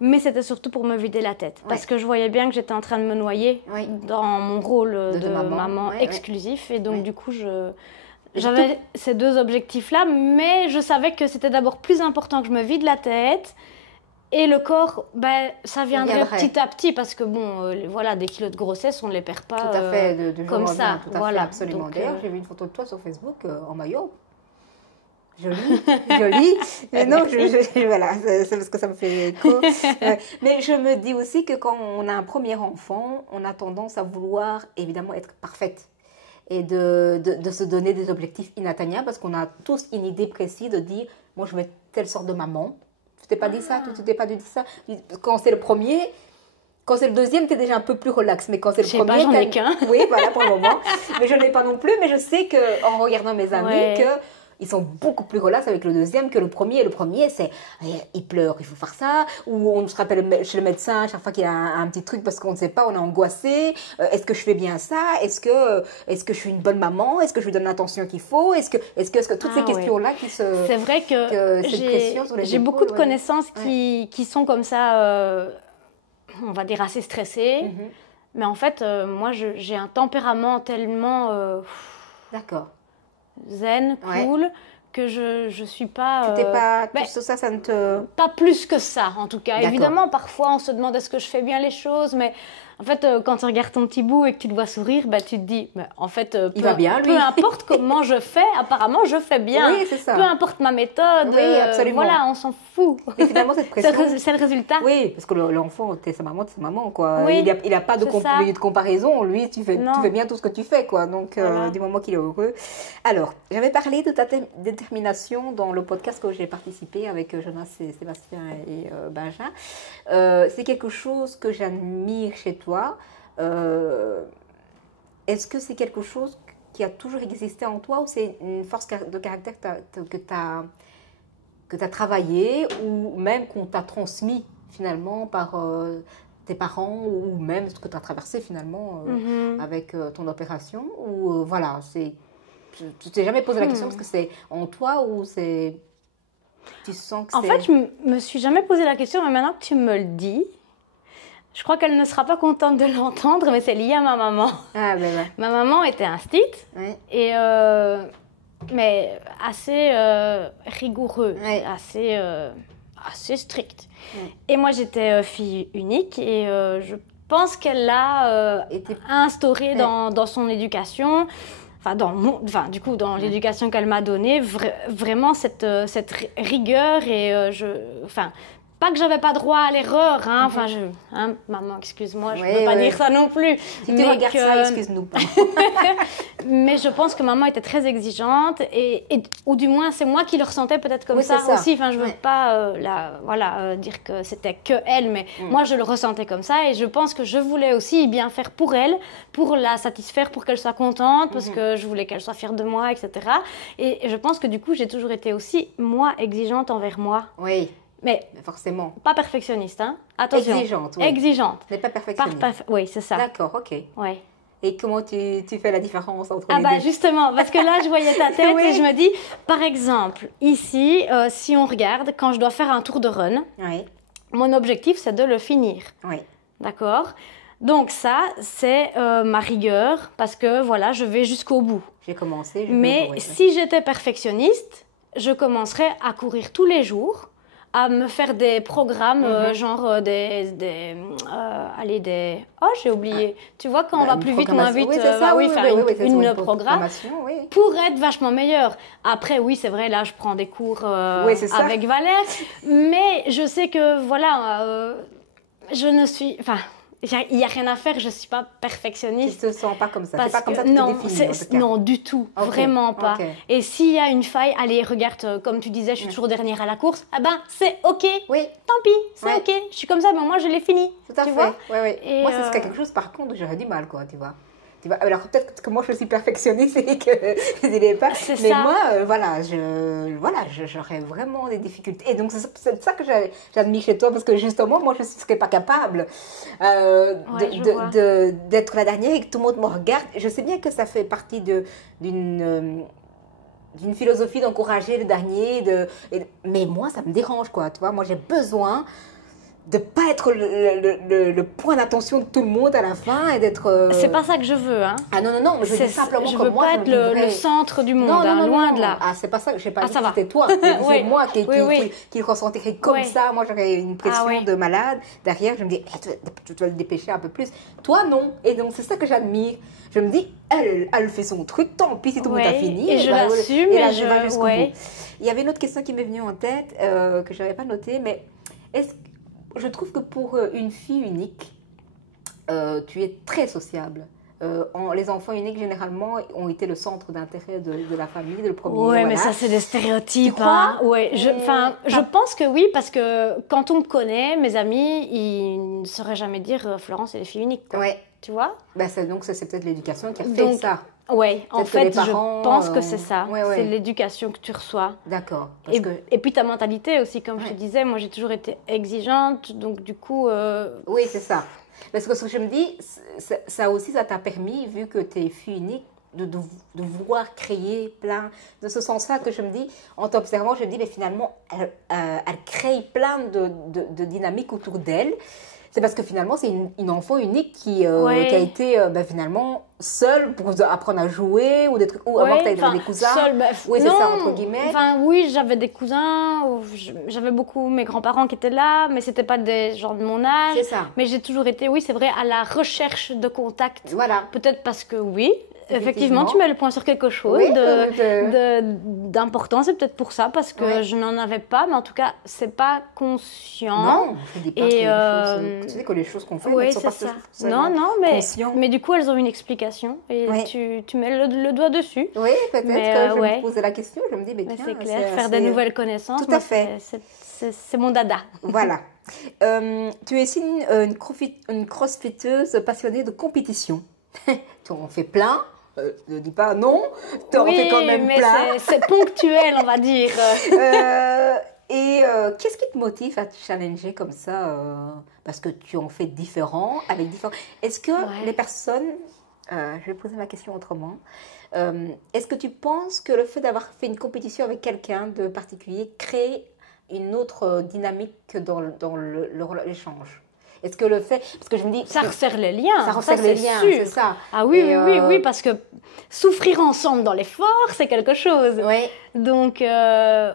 Mais c'était surtout pour me vider la tête. Parce que je voyais bien que j'étais en train de me noyer dans mon rôle de maman exclusif. Et donc, du coup, j'avais ces deux objectifs-là. Mais je savais que c'était d'abord plus important que je me vide la tête. Et le corps, ça viendrait petit à petit. Parce que, des kilos de grossesse, on ne les perd pas tout à fait, comme ça. Tout à fait, absolument. Donc, d'ailleurs, j'ai vu une photo de toi sur Facebook en maillot. Joli. Mais non, voilà, c'est parce que ça me fait écho. Mais je me dis aussi que quand on a un premier enfant, on a tendance à vouloir évidemment être parfaite et de se donner des objectifs inatteignables parce qu'on a tous une idée précise de dire moi je veux être telle sorte de maman. Tu t'es pas dit ça? Tu t'es pas dit ça? Quand c'est le premier, quand c'est le deuxième, tu es déjà un peu plus relax. Mais quand c'est le premier, j'en ai qu'un. Oui, voilà, pour le moment. Mais je n'en ai pas non plus. Mais je sais qu'en regardant mes amis, ils sont beaucoup plus relax avec le deuxième que le premier. Et le premier, c'est, il pleure, il faut faire ça. Ou on se rappelle chez le médecin, chaque fois qu'il y a un petit truc, parce qu'on ne sait pas, on est angoissé. Est-ce que je fais bien ça? Est-ce que je suis une bonne maman? Est-ce que je lui donne l'attention qu'il faut? Est-ce que toutes ces questions-là qui se... C'est vrai que j'ai beaucoup de connaissances qui sont comme ça, on va dire assez stressées. Mais en fait, moi, j'ai un tempérament tellement... D'accord. Zen, cool, que je suis pas... Tu t'es pas... tout ça, ça ne te... Pas plus que ça, en tout cas. Évidemment, parfois, on se demande est-ce que je fais bien les choses, mais en fait, quand tu regardes ton petit bout et que tu le vois sourire, tu te dis, mais en fait, il va bien, lui. Peu importe comment je fais, apparemment, je fais bien. Oui, c'est ça. Peu importe ma méthode, voilà, on s'en fout. Mais finalement, cette pression... c'est le résultat. Oui, parce que l'enfant, t'es sa maman, quoi. Oui, il n'a pas de comparaison. Lui, tu fais bien tout ce que tu fais, quoi. Donc, du moment qu'il est heureux. Alors, j'avais parlé de ta détermination dans le podcast que j'ai participé avec Jonas, Sébastien et Benjamin. C'est quelque chose que j'admire chez toi. Est-ce que c'est quelque chose qui a toujours existé en toi ou c'est une force de caractère que tu as travaillé ou même qu'on t'a transmis finalement par tes parents ou même ce que tu as traversé finalement avec ton opération ou voilà, tu t'es jamais posé la question parce que c'est en toi ou c'est... Tu sens que en fait, je me suis jamais posé la question, mais maintenant que tu me le dis, je crois qu'elle ne sera pas contente de l'entendre, mais c'est lié à ma maman. Ah, ben ouais. Ma maman était instite, et mais assez rigoureux, assez strict. Et moi, j'étais fille unique, et je pense qu'elle l'a instauré dans son éducation. Dans l'éducation qu'elle m'a donnée, vraiment cette rigueur et pas que j'avais pas droit à l'erreur, maman, excuse-moi, je ne peux pas dire ça non plus. Si tu regardes ça, excuse-nous pas. Mais je pense que maman était très exigeante, ou du moins c'est moi qui le ressentais peut-être comme ça aussi. Enfin, je veux pas dire que c'était que elle, mais moi je le ressentais comme ça, et je pense que je voulais aussi bien faire pour elle, pour la satisfaire, pour qu'elle soit contente, parce que je voulais qu'elle soit fière de moi, etc. Et je pense que du coup j'ai toujours été aussi moi exigeante envers moi. Oui. Mais forcément. Pas perfectionniste, hein. Attention. Exigeante, oui. Exigeante. Mais pas perfectionniste. Oui, c'est ça. D'accord, ok. Ouais. Et comment tu fais la différence entre les deux? Justement, parce que là, je voyais ta tête et je me dis, par exemple, ici, si on regarde, quand je dois faire un tour de run, mon objectif, c'est de le finir. Oui. D'accord? Donc ça, c'est ma rigueur parce que voilà, je vais jusqu'au bout. J'ai commencé. Mais si j'étais perfectionniste, je commencerais à courir tous les jours, à me faire des programmes, genre des oh, j'ai oublié. Tu vois, quand on va plus vite, moins vite, faire une programme pour être vachement meilleure. Après, oui, c'est vrai, là, je prends des cours avec Valère, mais je sais que, voilà, je ne suis... Enfin, il n'y a rien à faire, je ne suis pas perfectionniste. Tu ne te sens pas comme ça, c'est pas comme ça que tu te définis, non, du tout, vraiment pas. Et s'il y a une faille, allez, regarde, comme tu disais, je suis toujours dernière à la course, ah ben, c'est OK, tant pis, c'est OK, je suis comme ça, mais moi, je l'ai fini. Tout à fait. Et moi, ce serait quelque chose, par contre, j'aurais du mal, quoi, tu vois. Alors peut-être que moi je suis perfectionniste et que je ne dirais pas, mais ça. Moi j'aurais vraiment des difficultés et donc c'est ça que j'admire chez toi parce que justement moi je ne serais pas capable d'être la dernière et que tout le monde me regarde. Je sais bien que ça fait partie d'une philosophie d'encourager le dernier, mais moi ça me dérange, quoi, tu vois. Moi j'ai besoin de ne pas être le point d'attention de tout le monde à la fin et d'être... C'est pas ça que je veux, hein. Ah non, mais je dis simplement je que veux moi... pas être le centre du monde, non, loin de là. Ah, c'est pas ça que j'ai pas dit, ça c'était toi. C'est moi qui le ressentirais comme ça. Moi, j'aurais une pression de malade. Derrière, je me dis, tu dois le dépêcher un peu plus. Toi, non. Et donc, c'est ça que j'admire. Je me dis, elle fait son truc, tant pis si tout le monde a fini. Et je l'assume. Et là, je vais jusqu'au bout. Il y avait une autre question qui m'est venue en tête, que je n'avais pas notée, mais je trouve que pour une fille unique, tu es très sociable. Les enfants uniques, généralement, ont été le centre d'intérêt de la famille, de le premier. Oui, mais ça, c'est des stéréotypes. Tu crois? Ouais, je pense que oui, parce que quand on me connaît, mes amis, ils ne sauraient jamais dire Florence, elle est fille unique. Quoi. Ouais. Tu vois? Donc, c'est peut-être l'éducation qui a fait ça. Oui, en fait, je pense que c'est ça. C'est l'éducation que tu reçois. D'accord. Et puis ta mentalité aussi, comme je te disais, moi j'ai toujours été exigeante, donc du coup... Oui, c'est ça. Parce que ce que je me dis, ça aussi, ça t'a permis, vu que tu es fille unique, de vouloir créer plein... De ce sens-là que je me dis, en t'observant, je me dis, mais finalement, elle crée plein de dynamiques autour d'elle. C'est parce que finalement, c'est une enfant unique qui a été finalement seule pour apprendre à jouer ou des trucs. Ou avant que tu aies des cousins. Seule, oui, c'est ça, entre guillemets. Enfin, oui, j'avais des cousins. J'avais beaucoup mes grands-parents qui étaient là, mais ce n'était pas des gens de mon âge. C'est ça. Mais j'ai toujours été, oui, c'est vrai, à la recherche de contact. Voilà. Peut-être parce que, oui, effectivement, tu mets le point sur quelque chose d'important. C'est peut-être pour ça, parce que je n'en avais pas, mais en tout cas, c'est pas conscient. Non, je dis pas que tu sais que les choses qu'on fait ne sont pas conscientes. Mais du coup, elles ont une explication et tu mets le doigt dessus. Oui, peut-être que je me posais la question, je me dis, mais tiens, c'est clair, faire des nouvelles connaissances. Tout à fait. C'est mon dada. Voilà. Tu es aussi une crossfiteuse passionnée de compétition. Tu en fais plein. Ne dis pas non, tu en fais quand même plein. Mais c'est ponctuel, on va dire. Et qu'est-ce qui te motive à te challenger comme ça parce que tu en fais différents, avec différents... Est-ce que les personnes... je vais poser ma question autrement. Est-ce que tu penses que le fait d'avoir fait une compétition avec quelqu'un de particulier crée une autre dynamique dans l'échange? Est-ce que le fait... Parce que je me dis... Ça resserre les liens. Ça resserre les liens, c'est ça. Ah oui, oui, parce que souffrir ensemble dans l'effort, c'est quelque chose. Oui. Donc,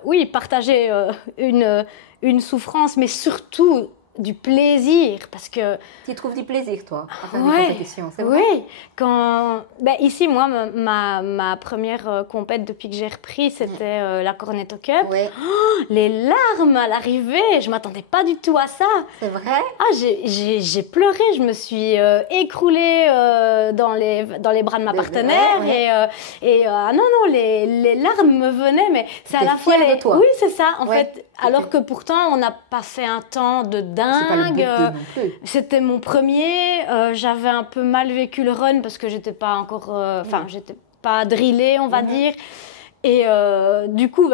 oui, partager une souffrance, mais surtout du plaisir, parce que... Tu trouves du plaisir, toi, à faire des compétitions, c'est vrai? Oui, ici, moi, ma première compète depuis que j'ai repris, c'était la Cornetto Cup. Ouais. Oh, les larmes à l'arrivée, je ne m'attendais pas du tout à ça. C'est vrai? Ah, j'ai pleuré, je me suis écroulée dans les bras de ma partenaire. Non, les larmes me venaient, mais c'est à la fois... de toi. Oui, c'est ça, en fait. Alors que pourtant, on a passé un temps de dingue. C'est pas le but non plus. C'était mon premier. J'avais un peu mal vécu le run parce que j'étais pas encore... j'étais pas drillée, on va dire. Et du coup,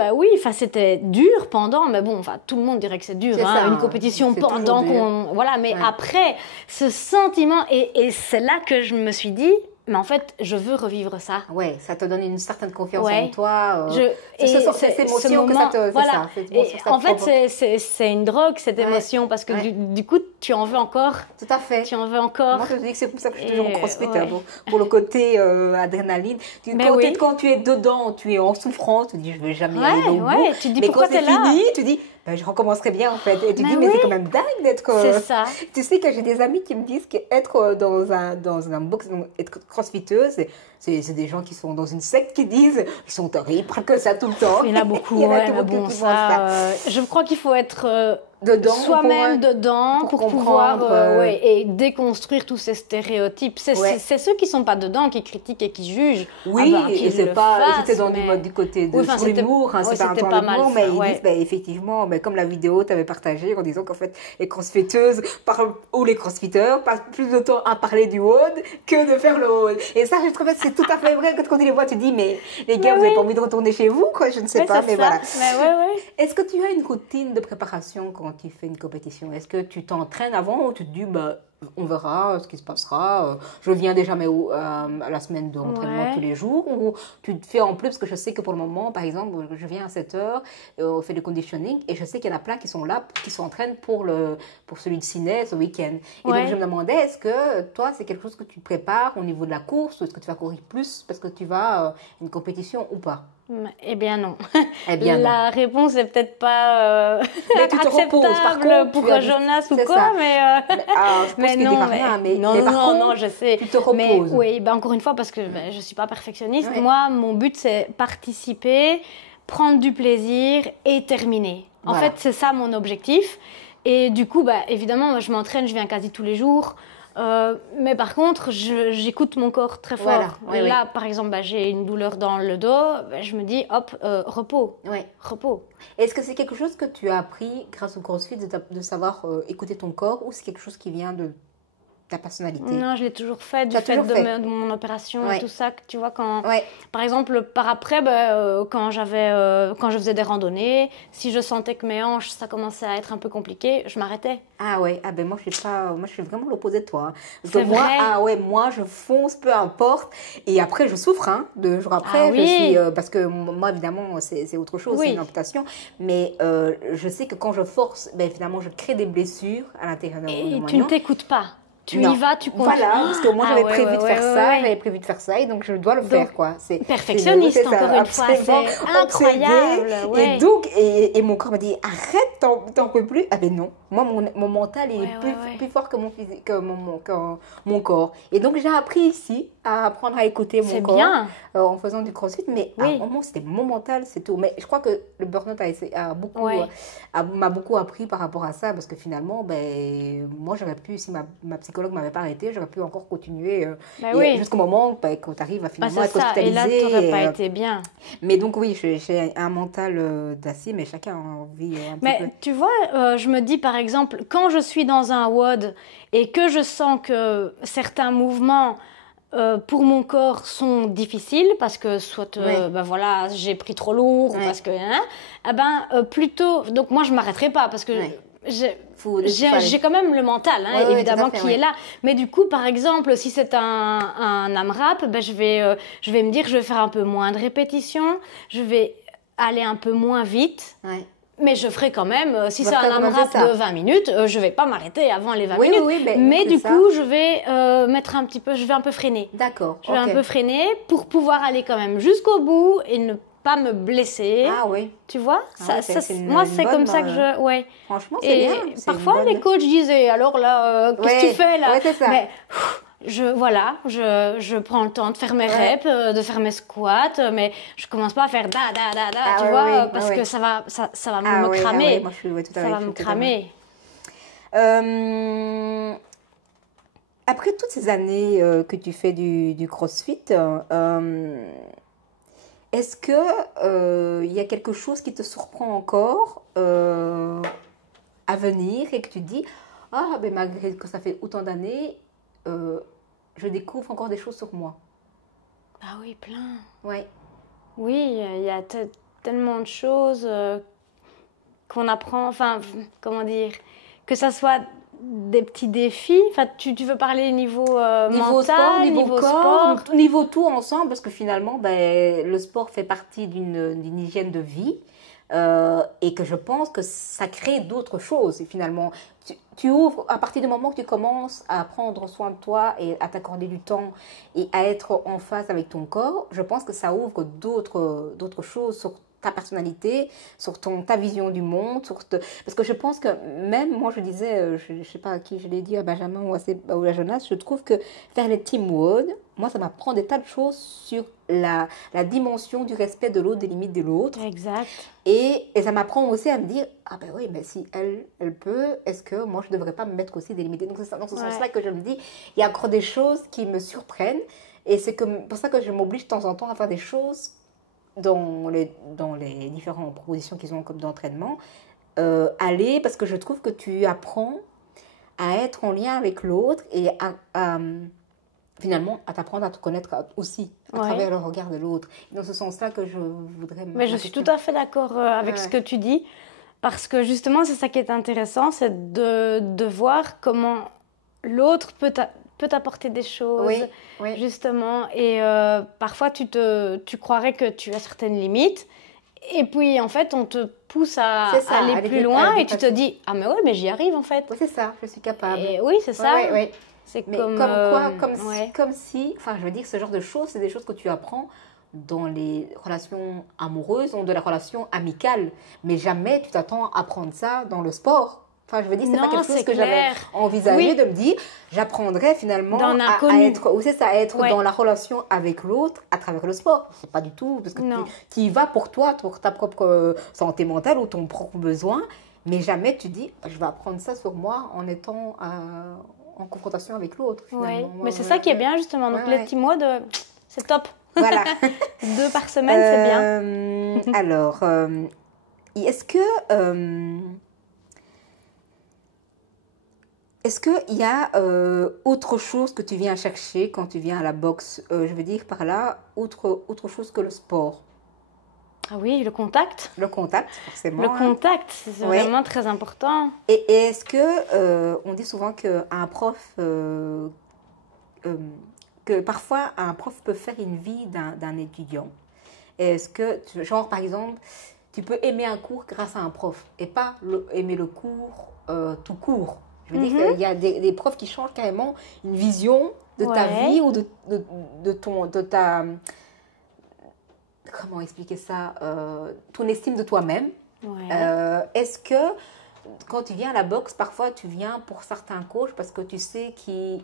c'était dur pendant, mais bon, tout le monde dirait que c'est dur, une compétition pendant qu'on... Voilà, mais après, ce sentiment, et c'est là que je me suis dit, mais en fait, je veux revivre ça. Ouais, ça te donne une certaine confiance Ouais. en toi. Et cette émotion que ça te... voilà. C'est ça, cette Et émotion que ça en te provoque. fait, c'est une drogue, cette émotion, parce que du coup, tu en veux encore. Tout à fait. Tu en veux encore. Moi, je te dis que c'est pour ça que je suis toujours en crossfit, ouais. pour le côté adrénaline. Mais Quand tu es dedans, tu es en souffrance, tu te dis, je ne vais jamais aller au bout. Ouais, tu te dis, mais pourquoi quand c'est t'es là? fini, tu dis, ben, je recommencerai bien en fait. Et tu Mais dis, mais oui. c'est quand même dingue d'être... C'est ça. Tu sais que j'ai des amis qui me disent qu'être dans un box, être crossfiteuse, c'est des gens qui sont dans une secte qui disent, ils sont horribles, ils prennent que ça tout le temps. Il y en a beaucoup, Il y en a ouais, beaucoup mais bon, qui font ça. je crois qu'il faut être Dedans, soi-même dedans pour pouvoir et déconstruire tous ces stéréotypes. C'est ceux qui sont pas dedans qui critiquent et qui jugent. Oui, et c'est pas, c'était dans mais... du côté de oui, l'humour, hein, c'est pas un c'était temps pas mal l'humour, ça, mais ils disent, ben, effectivement, ben, comme la vidéo tu avais partagée en disant qu'en fait, les crossfiteuses ou les crossfitteurs passent plus de temps à parler du WOD que de faire le WOD. Et ça, je trouve que c'est tout à fait vrai. Quand tu les vois, tu dis, mais les gars, vous n'avez pas envie de retourner chez vous, quoi, je ne sais pas, mais voilà. Est-ce que tu as une routine de préparation quand tu fais une compétition? Est-ce que tu t'entraînes avant ou tu te dis, bah, on verra ce qui se passera, je viens déjà à la semaine d'entraînement tous les jours, ou tu te fais en plus, parce que je sais que pour le moment, par exemple, je viens à 7 heures, on fait du conditioning, et je sais qu'il y en a plein qui sont là, qui s'entraînent pour celui de Ciné ce week-end. Et donc je me demandais, est-ce que toi, c'est quelque chose que tu prépares au niveau de la course, ou est-ce que tu vas courir plus parce que tu vas à une compétition ou pas? Eh bien non. Eh bien la réponse est peut-être pas acceptable pour Jonas ou quoi, mais non, non, je sais. Tu te reposes. Mais oui, encore une fois, parce que je suis pas perfectionniste. Ouais. Moi, mon but c'est participer, prendre du plaisir et terminer. En fait, c'est ça mon objectif. Et du coup, évidemment, je m'entraîne, je viens quasi tous les jours. Mais par contre, j'écoute mon corps très fort. Là, par exemple, j'ai une douleur dans le dos, je me dis, hop, repos. Repos. Est-ce que c'est quelque chose que tu as appris grâce au CrossFit, de savoir écouter ton corps, ou c'est quelque chose qui vient de ta personnalité? Non, je l'ai toujours fait, de mon opération et tout ça. Tu vois, par exemple, par après, quand je faisais des randonnées, si je sentais que mes hanches, ça commençait à être un peu compliqué, je m'arrêtais. Ah ouais, moi je suis vraiment l'opposé de toi. Parce que moi je fonce, peu importe, et après je souffre, 2 jours après, parce que moi évidemment c'est autre chose, c'est une amputation, mais je sais que quand je force, finalement je crée des blessures à l'intérieur de mon moignon. Et tu ne t'écoutes pas. Tu y vas, tu continues. Voilà, parce que moi j'avais prévu de faire ça, et donc je dois le faire, quoi. Perfectionniste, encore une fois, c'est incroyable. Et donc, et mon corps m'a dit, arrête, t'en peux plus. Ah ben non, moi mon mental est plus fort que mon physique, que mon corps. Et donc j'ai appris ici à apprendre à écouter mon corps. Bien. En faisant du crossfit, mais à un moment c'était mon mental, c'est tout. Mais je crois que le burn-out m'a beaucoup appris par rapport à ça, parce que finalement, moi j'aurais pu, si ma psychologue m'avait pas arrêté, j'aurais pu encore continuer jusqu'au moment où tu arrives à finalement être hospitalisé. Et là, tu n'aurais pas été bien. Mais donc oui, j'ai un mental d'acier, mais chacun a envie un petit peu. Tu vois, je me dis par exemple, quand je suis dans un WOD et que je sens que certains mouvements pour mon corps sont difficiles parce que soit j'ai pris trop lourd, ou parce que plutôt, donc moi je m'arrêterai pas parce que j'ai quand même le mental, évidemment, qui est là. Mais du coup, par exemple, si c'est un AMRAP, je vais me dire, je vais faire un peu moins de répétitions, je vais aller un peu moins vite. Mais je ferai quand même, si c'est un AMRAP de 20 minutes, je ne vais pas m'arrêter avant les 20 minutes. Mais du coup, je vais je vais un peu freiner. D'accord. Je vais un peu freiner pour pouvoir aller quand même jusqu'au bout et ne pas me blesser. Ah oui. Tu vois, moi c'est comme ça que je... Franchement, c'est bien. Parfois, les coachs disaient, alors là, qu'est-ce que tu fais là? C'est ça. Mais, je prends le temps de faire mes reps, de faire mes squats, mais je commence pas à faire tu vois, parce que ça va me cramer. Moi, ça va me cramer. Après toutes ces années que tu fais du CrossFit, est-ce que y a quelque chose qui te surprend encore à venir et que tu te dis, malgré que ça fait autant d'années, je découvre encore des choses sur moi? Ah oui, plein. Ouais. Oui, il y a tellement de choses qu'on apprend, enfin, comment dire, que ça soit des petits défis. Enfin, tu veux parler niveau Niveau mental, sport, niveau corps, sport. niveau tout ensemble, parce que finalement, le sport fait partie d'une hygiène de vie. Et que je pense que ça crée d'autres choses. Et finalement, tu ouvres, à partir du moment que tu commences à prendre soin de toi et à t'accorder du temps et à être en phase avec ton corps, je pense que ça ouvre d'autres choses sur ta personnalité, sur ta vision du monde. Parce que je pense que même, moi je disais, je ne sais pas à qui je l'ai dit, à Benjamin ou à Jonas, je trouve que faire les team word, moi ça m'apprend des tas de choses sur la dimension du respect de l'autre, des limites de l'autre. Exact. Et ça m'apprend aussi à me dire, ah ben oui, mais si elle peut, est-ce que moi je ne devrais pas me mettre aussi des limites? Donc c'est dans ce sens-là que je me dis, il y a encore des choses qui me surprennent. Et c'est pour ça que je m'oblige de temps en temps à faire des choses dans les différentes propositions qu'ils ont comme d'entraînement. Aller, parce que je trouve que tu apprends à être en lien avec l'autre et finalement, à t'apprendre à te connaître aussi à travers le regard de l'autre. Dans ce sens-là que je voudrais... Mais je suis tout à fait d'accord avec ce que tu dis, parce que justement, c'est ça qui est intéressant, c'est de voir comment l'autre peut t'apporter des choses, justement. Et parfois, tu croirais que tu as certaines limites, et puis, en fait, on te pousse à aller plus loin, et tu te dis, ah mais ouais, mais j'y arrive, en fait. Oui, c'est ça, je suis capable. Et oui, c'est ça. Oui. C'est mais comme si, enfin, je veux dire, ce genre de choses, c'est des choses que tu apprends dans les relations amoureuses ou de la relation amicale. Mais jamais tu t'attends à apprendre ça dans le sport. Enfin, je veux dire, c'est pas quelque chose que j'avais envisagé de me dire. J'apprendrais finalement à être dans la relation avec l'autre à travers le sport. C'est pas du tout, parce que tu y vas pour toi, pour ta propre santé mentale ou ton propre besoin. Mais jamais tu dis, je vais apprendre ça sur moi en étant en confrontation avec l'autre. Oui, mais c'est ça qui est bien justement. Donc les petits mots, c'est top. Voilà. 2 par semaine, c'est bien. Alors, est-ce qu'il y a autre chose que tu viens chercher quand tu viens à la boxe? Je veux dire par là, autre chose que le sport. Ah oui, le contact. Le contact, forcément. Le contact, c'est vraiment très important. Et est-ce que, on dit souvent qu'un prof, que parfois un prof peut faire une vie d'un étudiant. Est-ce que, genre par exemple, tu peux aimer un cours grâce à un prof et pas aimer le cours tout court? Je veux dire qu'il y a des profs qui changent carrément une vision de ta vie ou de ta... Comment expliquer ça? Ton estime de toi-même. Est-ce que quand tu viens à la boxe, parfois tu viens pour certains coachs parce que tu sais qu'ils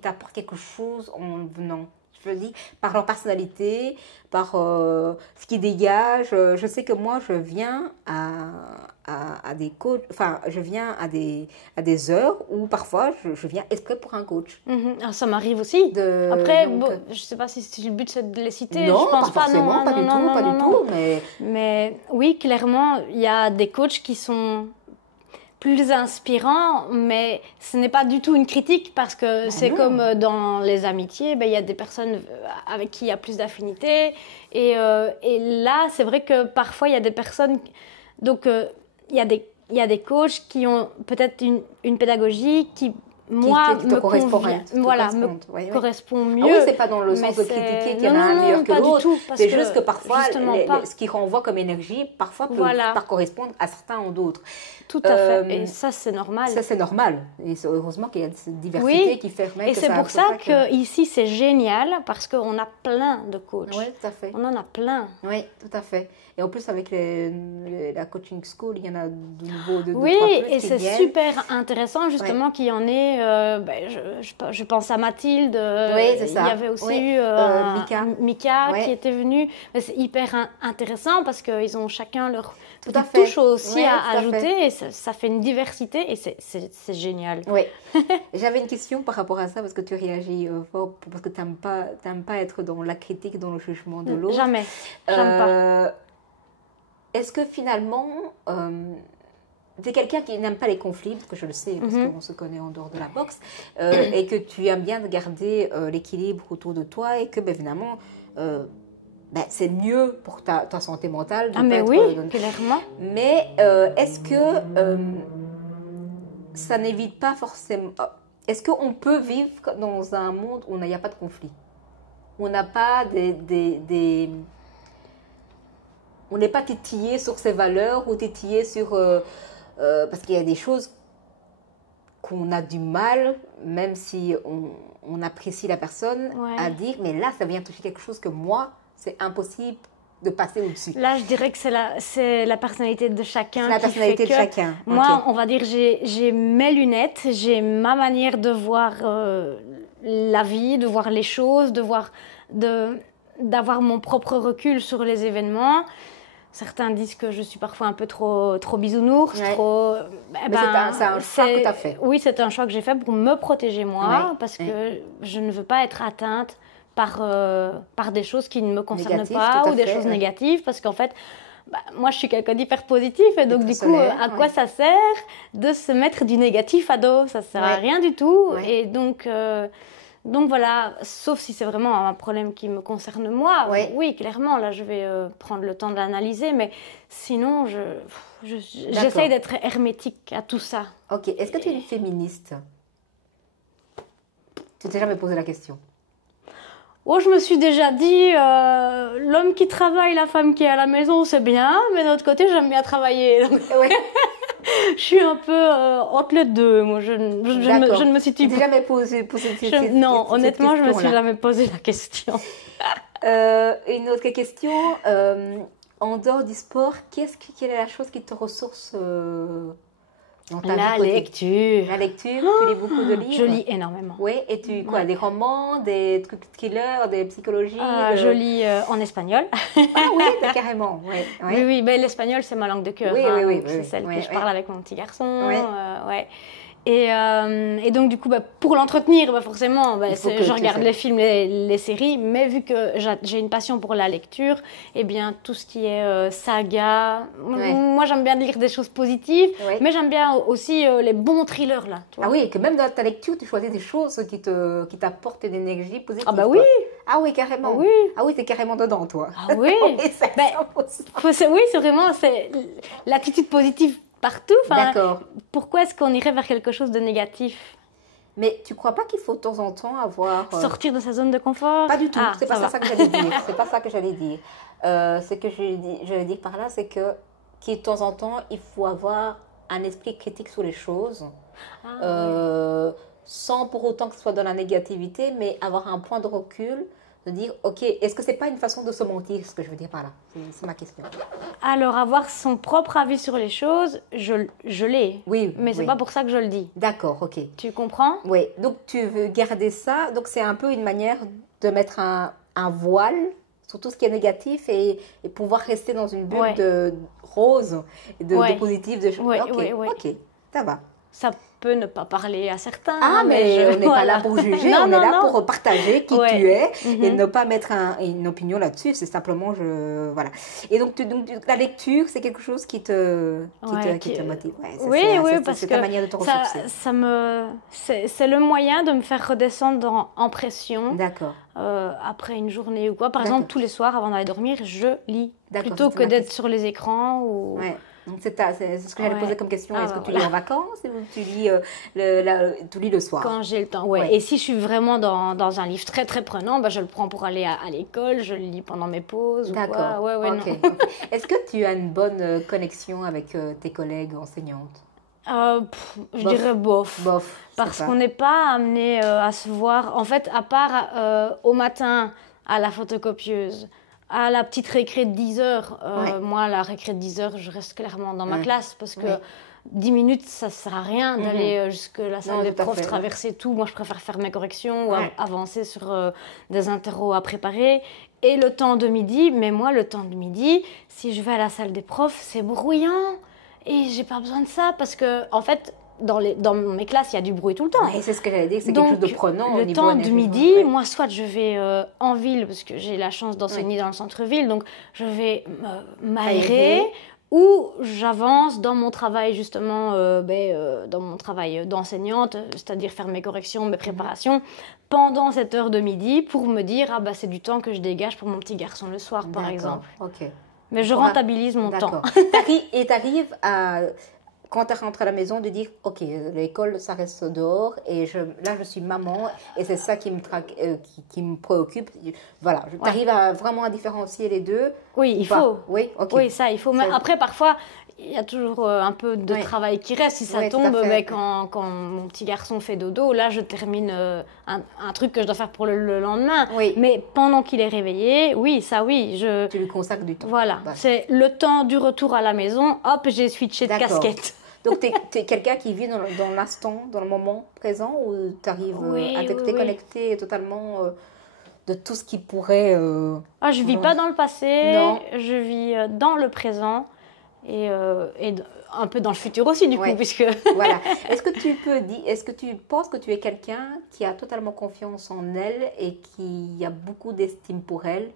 t'apportent quelque chose en venant? Je veux dire, par leur personnalité, par ce qu'ils dégagent. Je sais que moi, je viens à des coachs, enfin, je viens à des heures où parfois je viens exprès pour un coach. Ah, ça m'arrive aussi. Après, je ne sais pas si le but c'est de les citer. Non, je pense pas forcément, pas du tout. Mais oui, clairement, il y a des coachs qui sont plus inspirant, mais ce n'est pas du tout une critique parce que c'est comme dans les amitiés, il y a des personnes avec qui il y a plus d'affinité et là c'est vrai que parfois il y a des personnes, donc il y a des coachs qui ont peut-être une pédagogie qui moi qui me correspond mieux. Ah oui, c'est pas dans le sens de critiquer qu'il y en a un meilleur que l'autre. C'est juste que parfois, ce qui renvoie comme énergie, parfois peut pas correspondre à certains ou d'autres. Tout à fait. Et ça, c'est normal. Ça, c'est normal. Et heureusement qu'il y a cette diversité qui fait et c'est pour ça qu'ici, c'est génial parce qu'on a plein de coachs. Oui, tout à fait. On en a plein. Oui, tout à fait. Et en plus, avec la coaching school, il y en a de nouveau de oui, et c'est super intéressant, justement, qu'il y en ait. Je pense à Mathilde. C'est ça. Il y avait aussi eu Mika qui était venue. C'est hyper intéressant parce qu'ils ont chacun leur petite touche aussi à ajouter. Et ça fait une diversité et c'est génial. Oui. J'avais une question par rapport à ça parce que tu réagis fort, parce que tu n'aimes pas être dans la critique, dans le jugement de l'autre. Jamais. J'aime pas. Est-ce que finalement, tu es quelqu'un qui n'aime pas les conflits, parce que je le sais, parce qu'on se connaît en dehors de la boxe, et que tu aimes bien garder l'équilibre autour de toi et que finalement, c'est mieux pour ta santé mentale. Mais oui, clairement. Mais est-ce que ça n'évite pas forcément... Est-ce qu'on peut vivre dans un monde où il n'y a pas de conflit? Où on n'a pas on n'est pas titillé sur ses valeurs ou titillé sur... parce qu'il y a des choses qu'on a du mal, même si on apprécie la personne, à dire, mais là, ça vient toucher quelque chose que moi, c'est impossible de passer au-dessus. Là, je dirais que c'est la personnalité de chacun. C'est la personnalité de chacun. Moi, on va dire, j'ai mes lunettes, j'ai ma manière de voir la vie, de voir les choses, d'avoir mon propre recul sur les événements. Certains disent que je suis parfois un peu trop bisounours, trop... Mais c'est un choix que tu as fait. Oui, c'est un choix que j'ai fait pour me protéger moi, parce que je ne veux pas être atteinte par des choses qui ne me concernent pas ou des choses négatives, parce qu'en fait, moi, je suis quelqu'un d'hyper positif, et donc du coup, à quoi ça sert de se mettre du négatif à dos? Ça ne sert à rien du tout, et donc voilà, sauf si c'est vraiment un problème qui me concerne moi. Oui, clairement, là, je vais prendre le temps de l'analyser, mais sinon, j'essaye d'être hermétique à tout ça. Ok, est-ce que tu es une féministe? Tu t'es jamais posé la question? Oh, je me suis déjà dit, l'homme qui travaille, la femme qui est à la maison, c'est bien, mais d'un autre côté, j'aime bien travailler. Je suis un peu entre les deux. Moi, je ne me situe pas. Tu t'es jamais posé non, honnêtement, je ne me suis jamais posé la question. Une autre question. En dehors du sport, quelle est la chose qui te ressource dans ta vie? Lecture. La lecture, tu lis beaucoup de livres? Je lis énormément. Oui, et tu quoi? Des romans, des thrillers, des psychologies? Je lis en espagnol. Ah oui, carrément. Oui, mais l'espagnol, c'est ma langue de cœur. Oui, c'est celle que je parle avec mon petit garçon. Et donc, du coup, pour l'entretenir, forcément, je regarde les films, les séries, mais vu que j'ai une passion pour la lecture, eh bien, tout ce qui est saga, moi, j'aime bien lire des choses positives, mais j'aime bien aussi les bons thrillers, là. Tu vois. Ah oui, et que même dans ta lecture, tu choisis des choses qui t'apportent une énergie positive. Ah bah oui. Ah oui, carrément. Oui. Ah oui, t'es carrément dedans, toi. Ah oui. Oui, c'est vraiment l'attitude positive partout. D'accord. Pourquoi est-ce qu'on irait vers quelque chose de négatif? Mais tu crois pas qu'il faut de temps en temps avoir... Sortir de sa zone de confort? Pas du tout, c'est pas ça que j'allais dire. C'est pas ça que j'allais dire. Ce que je veux dire par là, c'est que de temps en temps, il faut avoir un esprit critique sur les choses. Sans pour autant que ce soit dans la négativité, mais avoir un point de recul, de dire, ok, est-ce que c'est pas une façon de se mentir, ce que je veux dire par là? C'est ma question. Alors, avoir son propre avis sur les choses, je l'ai. Oui. Mais c'est pas pour ça que je le dis. D'accord, ok. Tu comprends? Oui, donc tu veux garder ça. Donc c'est un peu une manière de mettre un voile sur tout ce qui est négatif et pouvoir rester dans une bulle de rose, de positif, de choses. Ok, ça va. Ça peut ne pas parler à certains. Ah, mais on n'est pas là pour juger, on est là pour partager qui tu es et ne pas mettre une opinion là-dessus. C'est simplement, voilà. Et donc, la lecture, c'est quelque chose qui te motive. Parce c'est que ta manière de te ressourcer. C'est le moyen de me faire redescendre en pression. D'accord. Après une journée ou quoi. Par exemple, tous les soirs, avant d'aller dormir, je lis. Plutôt que d'être sur les écrans ou... Donc c'est ce que j'allais poser comme question. Est-ce que tu lis en vacances ou tu lis le soir? Quand j'ai le temps, Et si je suis vraiment dans un livre très très prenant, je le prends pour aller à l'école, je le lis pendant mes pauses. D'accord. Okay. Est-ce que tu as une bonne connexion avec tes collègues enseignantes? Je dirais bof. Parce qu'on n'est pas amené à se voir. En fait, à part au matin à la photocopieuse, à la petite récré de 10 heures. Moi, la récré de 10 heures, je reste clairement dans ma classe parce que 10 minutes, ça ne sert à rien d'aller jusque la salle des profs, traverser tout. Moi, je préfère faire mes corrections ou avancer sur des interros à préparer. Et le temps de midi, mais moi, le temps de midi, si je vais à la salle des profs, c'est bruyant. Et j'ai pas besoin de ça parce que, en fait, dans mes classes, il y a du bruit tout le temps. Et c'est ce que j'allais dire, c'est quelque chose de prenant au niveau le temps du midi, moi, soit je vais en ville, parce que j'ai la chance d'enseigner dans le centre-ville, donc je vais m'aérer, ou j'avance dans mon travail, justement, dans mon travail d'enseignante, c'est-à-dire faire mes corrections, mes préparations, pendant cette heure de midi, pour me dire, c'est du temps que je dégage pour mon petit garçon le soir, par exemple. Ok. Mais je rentabilise mon temps. Et tu arrives à... quand tu rentres à la maison, de dire, ok, l'école, ça reste dehors, et là, je suis maman, et c'est ça qui me, qui me préoccupe. Voilà, tu arrives vraiment à différencier les deux. Oui, il faut. Oui, ok. Oui, ça, il faut. Mais après, parfois, il y a toujours un peu de travail qui reste. Si ça tombe, quand mon petit garçon fait dodo, là, je termine un truc que je dois faire pour le lendemain. Oui. Mais pendant qu'il est réveillé, oui, ça, oui. Tu lui consacres du temps. Voilà, c'est le temps du retour à la maison. Hop, j'ai switché de casquette. Donc, tu es quelqu'un qui vit dans l'instant, dans le moment présent, ou tu arrives à te déconnecter totalement de tout ce qui pourrait... je ne vis pas dans le passé, non. Je vis dans le présent et un peu dans le futur aussi, du coup, puisque... Voilà. Est-ce que tu penses que tu es quelqu'un qui a totalement confiance en elle et qui a beaucoup d'estime pour elle,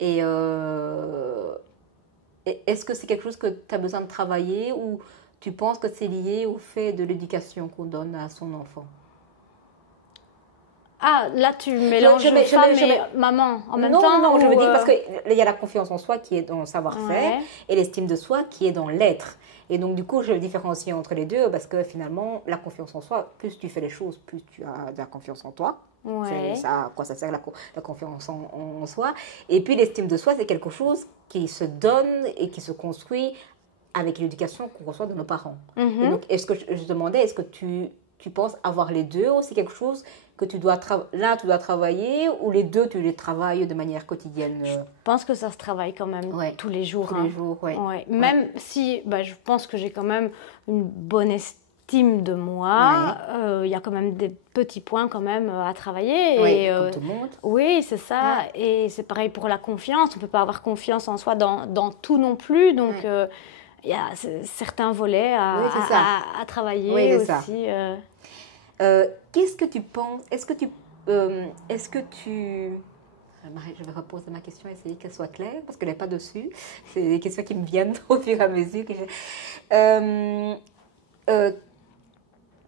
et est-ce que c'est quelque chose que tu as besoin de travailler, ou tu penses que c'est lié au fait de l'éducation qu'on donne à son enfant? Ah, là tu mélanges femme et maman en même temps? Non, je veux dire parce qu'il y a la confiance en soi qui est dans le savoir-faire et l'estime de soi qui est dans l'être. Et donc du coup, je différencie entre les deux parce que finalement, la confiance en soi, plus tu fais les choses, plus tu as de la confiance en toi. C'est ça, à quoi ça sert la confiance en soi. Et puis l'estime de soi, c'est quelque chose qui se donne et qui se construit avec l'éducation qu'on reçoit de nos parents. Et donc, est-ce que je demandais, est-ce que tu penses avoir les deux, ou c'est quelque chose que tu dois travailler, ou les deux, tu les travailles de manière quotidienne? Je pense que ça se travaille quand même tous les jours. Tous les jours, Même si je pense que j'ai quand même une bonne estime de moi, il y a quand même des petits points quand même à travailler. Comme tout le monde. Oui, c'est ça. Et c'est pareil pour la confiance. On ne peut pas avoir confiance en soi dans tout non plus. Donc, il y a certains volets à travailler aussi. Qu'est-ce que tu penses? Est-ce que tu... Je vais reposer ma question, essayer qu'elle soit claire, parce qu'elle n'est pas dessus. C'est des questions qui me viennent au fur et à mesure.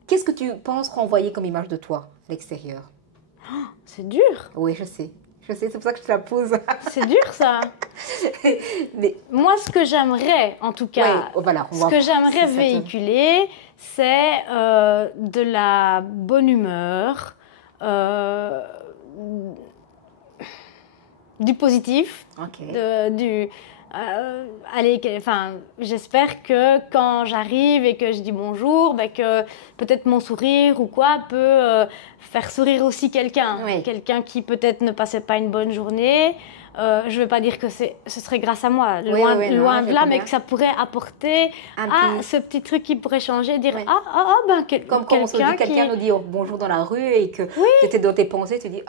Qu'est-ce que tu penses renvoyer comme image de toi, l'extérieur? C'est dur. Oui, je sais, c'est pour ça que je te la pose. C'est dur, ça. Mais moi, ce que j'aimerais, en tout cas, ce que j'aimerais véhiculer, c'est de la bonne humeur, du positif, j'espère que quand j'arrive et que je dis bonjour, que peut-être mon sourire ou quoi peut faire sourire aussi quelqu'un. Quelqu'un qui peut-être ne passait pas une bonne journée. Je ne veux pas dire que ce serait grâce à moi, loin de là, mais que ça pourrait apporter ce petit truc qui pourrait changer, dire comme quand quelqu'un nous dit bonjour dans la rue et que tu étais dans tes pensées, tu dis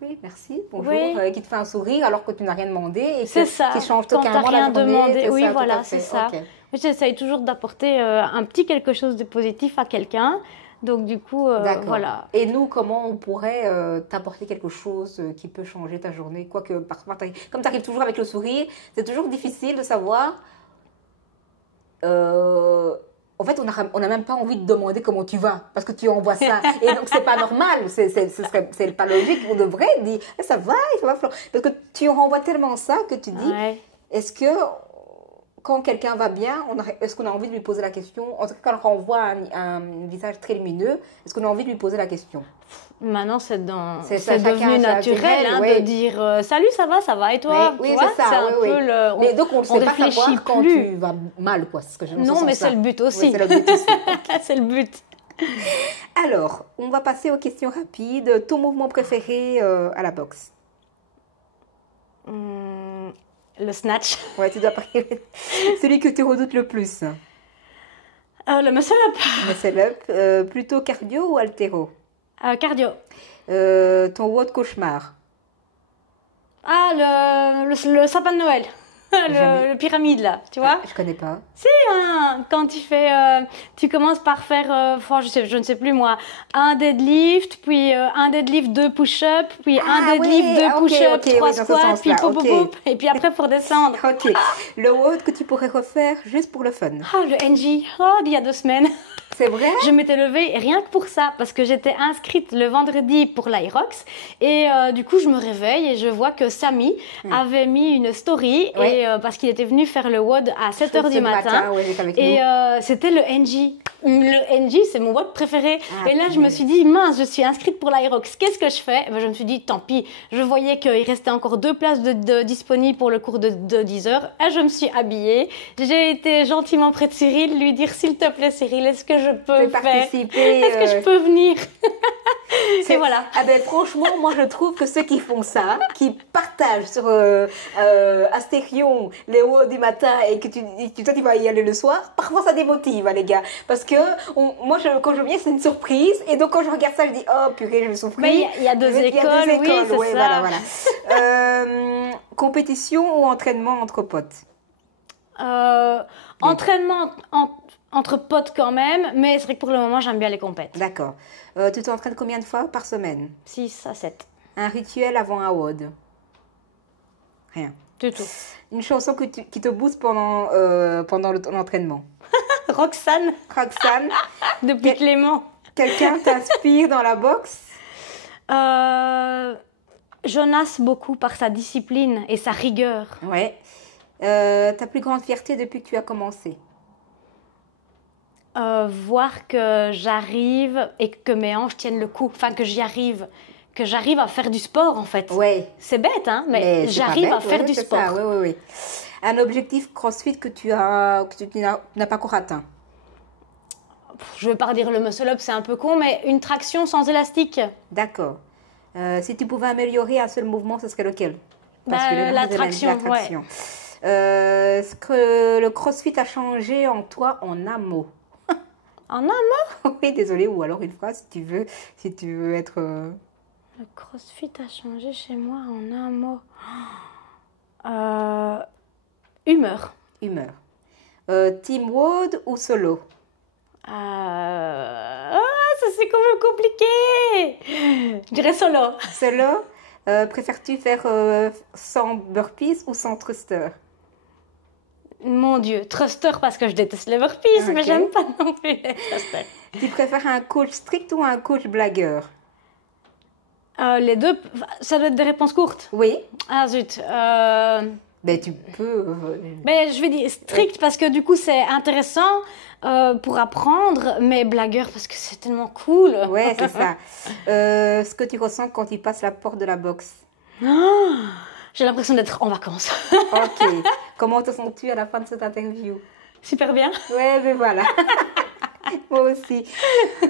oui, merci, bonjour, qui te fait un sourire alors que tu n'as rien demandé et qui change totalement la journée. Oui, voilà, c'est ça. J'essaye toujours d'apporter un petit quelque chose de positif à quelqu'un. Donc du coup, voilà. Et nous, comment on pourrait t'apporter quelque chose qui peut changer ta journée? Quoique, parfois, comme tu arrives toujours avec le sourire, c'est toujours difficile de savoir. En fait, on n'a même pas envie de demander comment tu vas, parce que tu envoies ça. Et donc, c'est pas normal, c'est pas logique. On devrait dire, ça va, parce que tu renvoies tellement ça que tu dis, est-ce que... Quand quelqu'un va bien, est-ce qu'on a envie de lui poser la question? En tout cas, quand on voit un visage très lumineux, est-ce qu'on a envie de lui poser la question? Maintenant, c'est devenu naturel de dire salut, ça va et toi? Oui, c'est ça. Mais donc, on ne sait pas savoir quand tu vas mal, quoi. Ce que non, mais c'est le but aussi. C'est le but aussi. C'est le but. Alors, on va passer aux questions rapides. Ton mouvement préféré à la boxe? Le snatch. Ouais, tu dois parler. Celui que tu redoutes le plus? Le muscle-up. Muscle-up. Plutôt cardio ou haltéro? Cardio. Ton WOD cauchemar? Le sapin de Noël. Le pyramide, là, tu vois? Je connais pas. Si, quand tu commences par faire, je ne sais plus moi, un deadlift, puis un deadlift, 2 push-up, puis un deadlift, 2 push-up, 3 squats, puis et puis après pour descendre. Ok. Le WOD que tu pourrais refaire juste pour le fun? Le NG, d'il y a 2 semaines. C'est vrai? Je m'étais levée rien que pour ça, parce que j'étais inscrite le vendredi pour l'Aerox. Et du coup, je me réveille et je vois que Samy avait mis une story, et, parce qu'il était venu faire le WOD à 7h du matin. Et c'était le NJ. Le NJ, c'est mon WOD préféré. Et là, je me suis dit, mince, je suis inscrite pour l'Aerox. Qu'est-ce que je fais? Je me suis dit, tant pis. Je voyais qu'il restait encore 2 places disponibles pour le cours de 10h. Et je me suis habillée. J'ai été gentiment près de Cyril, lui dire, s'il te plaît, Cyril, est-ce que je peux participer? Est-ce que je peux venir? Et voilà. Ah ben, franchement, moi je trouve que ceux qui font ça, qui partagent sur Astérion les hauts du matin et que toi tu vas y aller le soir, parfois ça démotive, hein, les gars. Parce que moi, quand je viens, c'est une surprise. Et donc quand je regarde ça, je dis, oh purée, je vais souffrir. Mais il y a 2 écoles, oui, c'est ça. Voilà. Compétition ou entraînement entre potes? Entraînement entre potes quand même, mais c'est vrai que pour le moment, j'aime bien les compètes. D'accord. Tu t'entraînes combien de fois par semaine? 6 à 7. Un rituel avant un WOD? Rien. Du tout. Une chanson qui te booste pendant l'entraînement? Roxane. Depuis Clément. Quelqu'un t'inspire dans la boxe? Jonas, beaucoup par sa discipline et sa rigueur. Ouais. Ta plus grande fierté depuis que tu as commencé? Voir que j'arrive et que mes hanches tiennent le coup. Enfin, que j'arrive à faire du sport, en fait. Ouais. C'est bête, hein, mais j'arrive à faire du sport. Ça. Oui. Un objectif CrossFit que tu n'as pas encore atteint? Je ne veux pas dire le muscle-up, c'est un peu con, mais une traction sans élastique. D'accord. Si tu pouvais améliorer un seul mouvement, ce serait lequel? La traction, ouais. Ce que le CrossFit a changé en toi en un mot? En un mot? Oui, désolée, ou alors une phrase si tu veux être... Le CrossFit a changé chez moi en un mot. Humeur. Team WOD ou solo? Ça c'est quand même compliqué. Je dirais solo. Solo? Préfères-tu faire 100 burpees ou 100 thrusters? Mon Dieu, thruster parce que je déteste les burpees, mais j'aime pas non plus les thrusters. Tu préfères un coach strict ou un coach blagueur? Les deux, ça doit être des réponses courtes. Oui. Ah zut. Ben tu peux... Ben, je vais dire strict parce que du coup c'est intéressant pour apprendre, mais blagueur parce que c'est tellement cool. Ouais, c'est ça. Ce que tu ressens quand tu passes la porte de la boxe? J'ai l'impression d'être en vacances. Ok. Comment te sens-tu à la fin de cette interview? Super bien. Ouais, mais voilà. Moi aussi.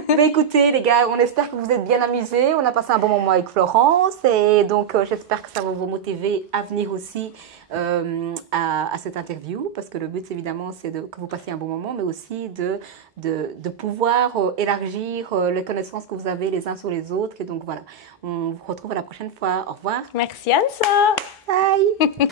Mais écoutez, les gars, on espère que vous êtes bien amusés. On a passé un bon moment avec Florence et donc j'espère que ça va vous motiver à venir aussi à cette interview parce que le but, évidemment, c'est que vous passiez un bon moment, mais aussi de pouvoir élargir les connaissances que vous avez les uns sur les autres. Et donc voilà, on vous retrouve à la prochaine fois. Au revoir. Merci Ansa. Bye.